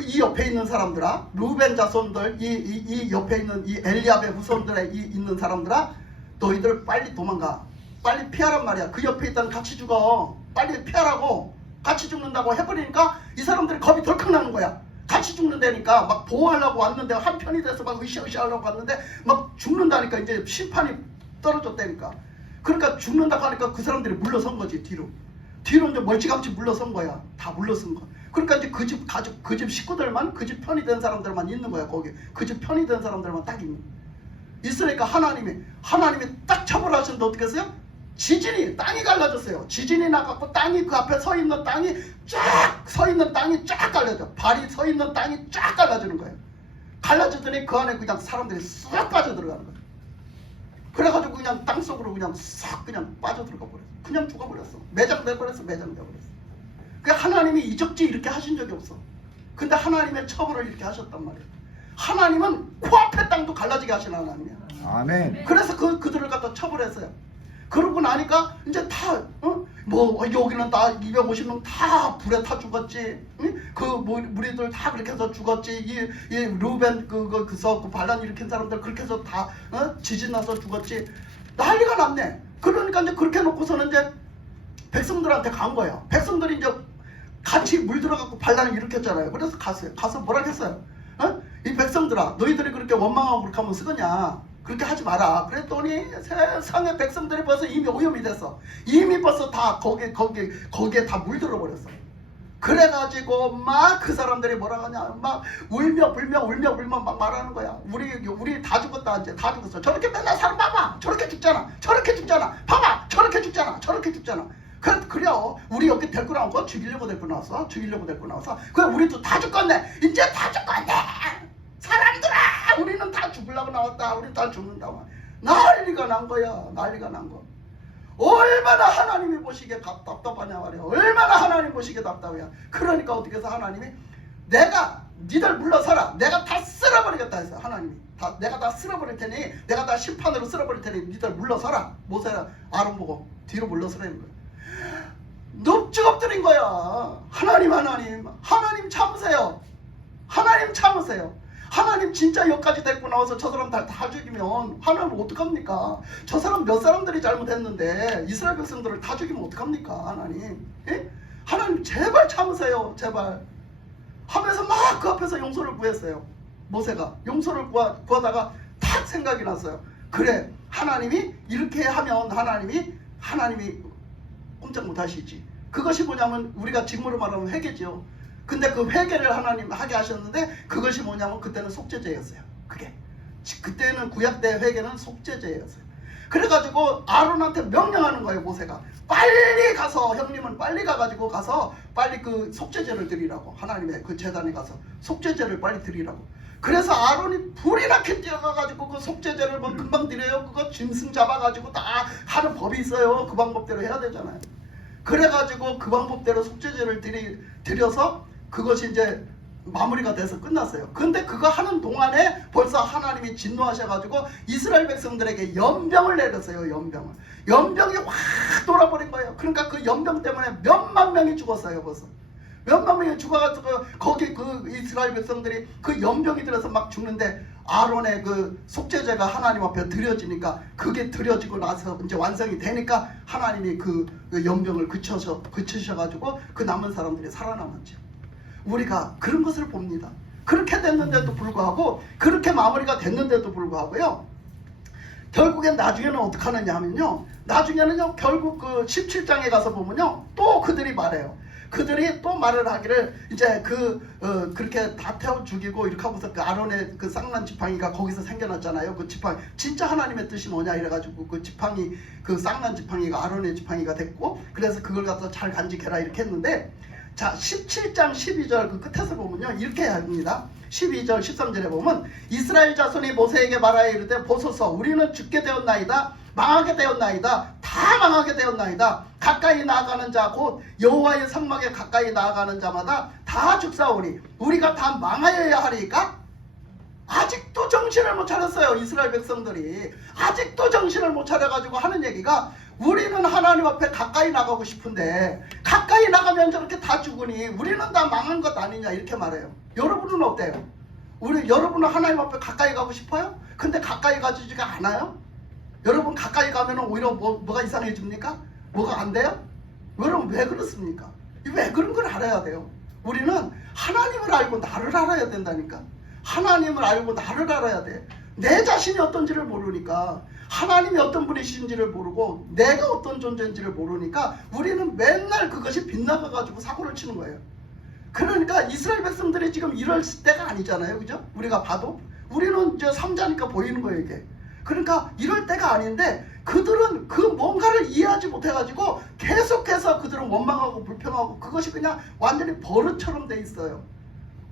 이 옆에 있는 사람들아, 루벤 자손들, 이 옆에 있는 이 엘리압의 후손들에 있는 사람들아, 너희들 빨리 도망가. 빨리 피하란 말이야. 그 옆에 있다는 같이 죽어. 빨리 피하라고. 같이 죽는다고 해버리니까 이 사람들이 겁이 덜컥 나는 거야. 같이 죽는다니까 막 보호하려고 왔는데, 한편이 돼서 막 으쌰으쌰 하려고 왔는데 막 죽는다니까. 이제 심판이 떨어졌다니까. 그러니까 죽는다고 하니까 그 사람들이 물러선 거지. 뒤로 이제 멀찌감치 물러선 거야. 다 물러선 거. 그러니까 이제 그 집 가족, 그 집 식구들만, 그 집 편이 된 사람들만 있는 거야. 거기 그 집 편이 된 사람들만 딱 있으니까 하나님이 딱 처벌하셨는데 어떻게 했어요? 지진이, 땅이 갈라졌어요. 지진이 나갖고 땅이, 그 앞에 서 있는 땅이 쫙 갈라져. 발이 서 있는 땅이 쫙 갈라지는 거예요. 갈라지더니 그 안에 그냥 사람들이 싹 빠져들어가는 거예요. 그래가지고 그냥 땅속으로 그냥 싹 그냥 빠져들어가 버렸어. 그냥 죽어버렸어. 매장돼버렸어. 그 하나님이 이적지 이렇게 하신 적이 없어. 근데 하나님의 처벌을 이렇게 하셨단 말이에요. 하나님은 코앞의 땅도 갈라지게 하신 하나님이야. 아멘. 그래서 그들을 갖다 처벌했어요. 그러고 나니까 이제 다 여기는 다 250명 다 불에 타 죽었지. 그 무리들 다 그렇게 해서 죽었지. 이 루벤 그 반란 일으킨 사람들 그렇게 해서 다 지진 나서 죽었지. 난리가 났네. 그러니까 이제 그렇게 놓고서는 이제 백성들한테 간 거예요. 백성들이 이제 같이 물들어갖고 반란을 일으켰잖아요. 그래서 가서 뭐라 했어요? 이 백성들아, 너희들이 그렇게 원망하고 그렇게 하면 쓰겠냐? 그렇게 하지 마라. 그랬더니 세상의 백성들이 벌써 이미 오염이 됐어. 이미 벌써 다 거기에 다 물들어 버렸어. 그래가지고 막 그 사람들이 뭐라 하냐, 막 울며 불며 막 말하는 거야. 우리 다 죽었다. 이제 다 죽었어. 저렇게 맨날 사람 봐봐. 저렇게 죽잖아. 봐봐. 저렇게 죽잖아. 그래요. 우리 여기 데리고 나온 거 죽이려고 데리고 나왔어. 그래, 우리도 다 죽겠네. 이제 다 죽겠네. 사람들아, 우리는 다 죽으려고 나왔다. 우리 다 죽는다. 난리가 난 거야. 얼마나 하나님이 보시기에 답답하냐 말이야. 얼마나 하나님 보시기에 답답해요. 그러니까 어떻게 해서 하나님이 내가 니들 물러서라. 내가 다 쓸어버리겠다 했어요. 하나님이 내가 다 쓸어버릴 테니, 내가 다 심판으로 쓸어버릴 테니 니들 물러서라. 모세가 아론 보고 뒤로 물러서라는 거야. 넙죽 엎드린 거야. 하나님 참으세요. 하나님 진짜 여기까지 데리고 나와서 저 사람 다 죽이면 하나님 어떡합니까? 저 사람 몇 사람들이 잘못했는데 이스라엘 백성들을 다 죽이면 어떡합니까? 하나님. 예? 하나님 제발 참으세요. 제발. 하면서 막 그 앞에서 용서를 구했어요. 모세가 용서를 구하다가 탁 생각이 났어요. 그래, 하나님이 이렇게 하면 하나님이 꼼짝 못 하시지. 그것이 뭐냐면 우리가 지금으로 말하면 회개죠. 근데 그 회개를 하나님 하게 하셨는데 그것이 뭐냐면 그때는 속죄제였어요. 그때는 구약 때 회개는 속죄제였어요. 그래가지고 아론한테 명령하는 거예요. 모세가 빨리 가서, 형님은 빨리 가가지고 빨리 그 속죄제를 드리라고. 하나님의 그 제단에 가서 속죄제를 빨리 드리라고. 그래서 아론이 불이 나게 뛰어가가지고 그 속죄제를 뭐 금방 드려요. 그거 짐승 잡아가지고 다 하는 법이 있어요. 그 방법대로 해야 되잖아요. 그래가지고 그 방법대로 속죄제를 드려서 그것이 이제 마무리가 돼서 끝났어요. 근데 그거 하는 동안에 벌써 하나님이 진노하셔가지고 이스라엘 백성들에게 연병을 내렸어요. 연병이 확 돌아버린 거예요. 그러니까 그 연병 때문에 몇만 명이 죽었어요. 벌써 몇만 명이 죽어가지고 거기 그 이스라엘 백성들이 그 연병이 들어서 막 죽는데 아론의 그 속죄제가 하나님 앞에 드려지니까, 그게 드려지고 나서 이제 완성이 되니까 하나님이 그 연병을 그치셔가지고 그 남은 사람들이 살아남았죠. 우리가 그런 것을 봅니다. 그렇게 됐는데도 불구하고, 그렇게 마무리가 됐는데도 불구하고요, 결국엔 나중에는 어떻게 하느냐 하면요, 나중에는요 결국 그 17장에 가서 보면요 또 그들이 말해요. 그들이 또 말을 하기를 이제 그렇게 다 태워 죽이고 이렇게 하고서 그 아론의 그 쌍난 지팡이가 거기서 생겨났잖아요. 그 지팡이 진짜 하나님의 뜻이 뭐냐 이래가지고 그 지팡이 그 쌍난 지팡이가 아론의 지팡이가 됐고 그래서 그걸 갖다 잘 간직해라 이렇게 했는데 자 17장 12절 그 끝에서 보면요 이렇게 합니다. 12절 13절에 보면 이스라엘 자손이 모세에게 말하여 이르되 보소서 우리는 죽게 되었나이다 망하게 되었나이다 다 망하게 되었나이다 가까이 나아가는 자 곧 여호와의 성막에 가까이 나아가는 자마다 다 죽사오니 우리가 다 망하여야 하리까? 아직도 정신을 못 차렸어요. 이스라엘 백성들이 아직도 정신을 못 차려가지고 하는 얘기가 우리는 하나님 앞에 가까이 나가고 싶은데 가까이 나가면 저렇게 다 죽으니 우리는 다 망한 것 아니냐 이렇게 말해요. 여러분은 어때요? 여러분은 하나님 앞에 가까이 가고 싶어요? 근데 가까이 가지지가 않아요? 여러분 가까이 가면 오히려 뭐가 이상해집니까? 뭐가 안 돼요? 여러분 왜 그렇습니까? 왜 그런 걸 알아야 돼요? 우리는 하나님을 알고 나를 알아야 된다니까. 하나님을 알고 나를 알아야 돼. 내 자신이 어떤지를 모르니까 하나님이 어떤 분이신지를 모르고 내가 어떤 존재인지를 모르니까 우리는 맨날 그것이 빗나가가지고 사고를 치는 거예요. 그러니까 이스라엘 백성들이 지금 이럴 때가 아니잖아요. 그죠? 우리가 봐도 우리는 이제 삼자니까 보이는 거예요 이게. 그러니까 이럴 때가 아닌데 그들은 그 뭔가를 이해하지 못해가지고 계속해서 그들은 원망하고 불평하고 그것이 그냥 완전히 버릇처럼 돼 있어요.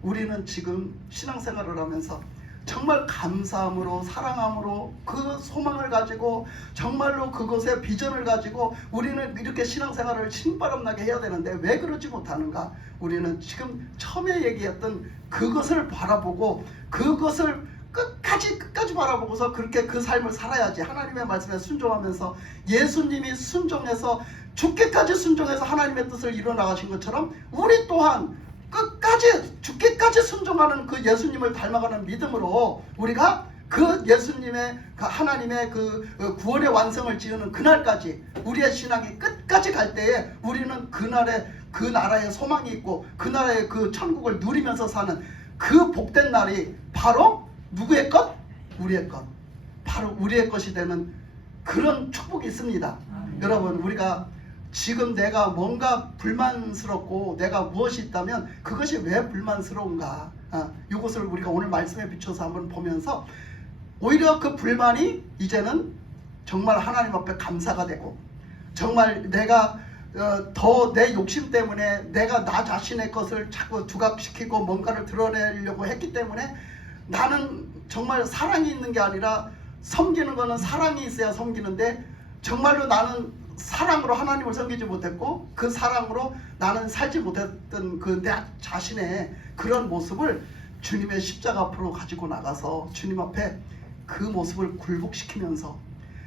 우리는 지금 신앙생활을 하면서 정말 감사함으로 사랑함으로 그 소망을 가지고 정말로 그것에 비전을 가지고 우리는 이렇게 신앙생활을 신바람나게 해야 되는데 왜 그러지 못하는가? 우리는 지금 처음에 얘기했던 그것을 바라보고 그것을 끝까지 바라보고서 그렇게 그 삶을 살아야지. 하나님의 말씀에 순종하면서 예수님이 순종해서 죽기까지 순종해서 하나님의 뜻을 이뤄나가신 것처럼 우리 또한 끝까지 죽기까지 순종하는 그 예수님을 닮아가는 믿음으로 우리가 그 예수님의 그 하나님의 그 구원의 완성을 지으는 그날까지 우리의 신앙이 끝까지 갈 때에 우리는 그 나라의 소망이 있고 그 나라의 그 천국을 누리면서 사는 그 복된 날이 바로 누구의 것? 우리의 것. 바로 우리의 것이 되는 그런 축복이 있습니다. 여러분 우리가 지금 내가 뭔가 불만스럽고 내가 무엇이 있다면 그것이 왜 불만스러운가 이것을 우리가 오늘 말씀에 비춰서 한번 보면서 오히려 그 불만이 이제는 정말 하나님 앞에 감사가 되고 정말 내가 더 내 욕심 때문에 내가 나 자신의 것을 자꾸 두각시키고 뭔가를 드러내려고 했기 때문에 나는 정말 사랑이 있는 게 아니라 섬기는 거는 사랑이 있어야 섬기는데 정말로 나는 사랑으로 하나님을 섬기지 못했고 그 사랑으로 나는 살지 못했던 그 내 자신의 그런 모습을 주님의 십자가 앞으로 가지고 나가서 주님 앞에 그 모습을 굴복시키면서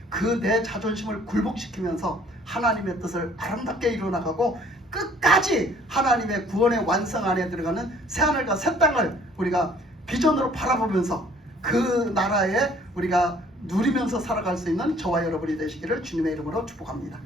그 내 자존심을 굴복시키면서 하나님의 뜻을 아름답게 이루어나가고 끝까지 하나님의 구원의 완성 안에 들어가는 새하늘과 새 땅을 우리가 비전으로 바라보면서 그 나라에 우리가 누리면서 살아갈 수 있는 저와 여러분이 되시기를 주님의 이름으로 축복합니다.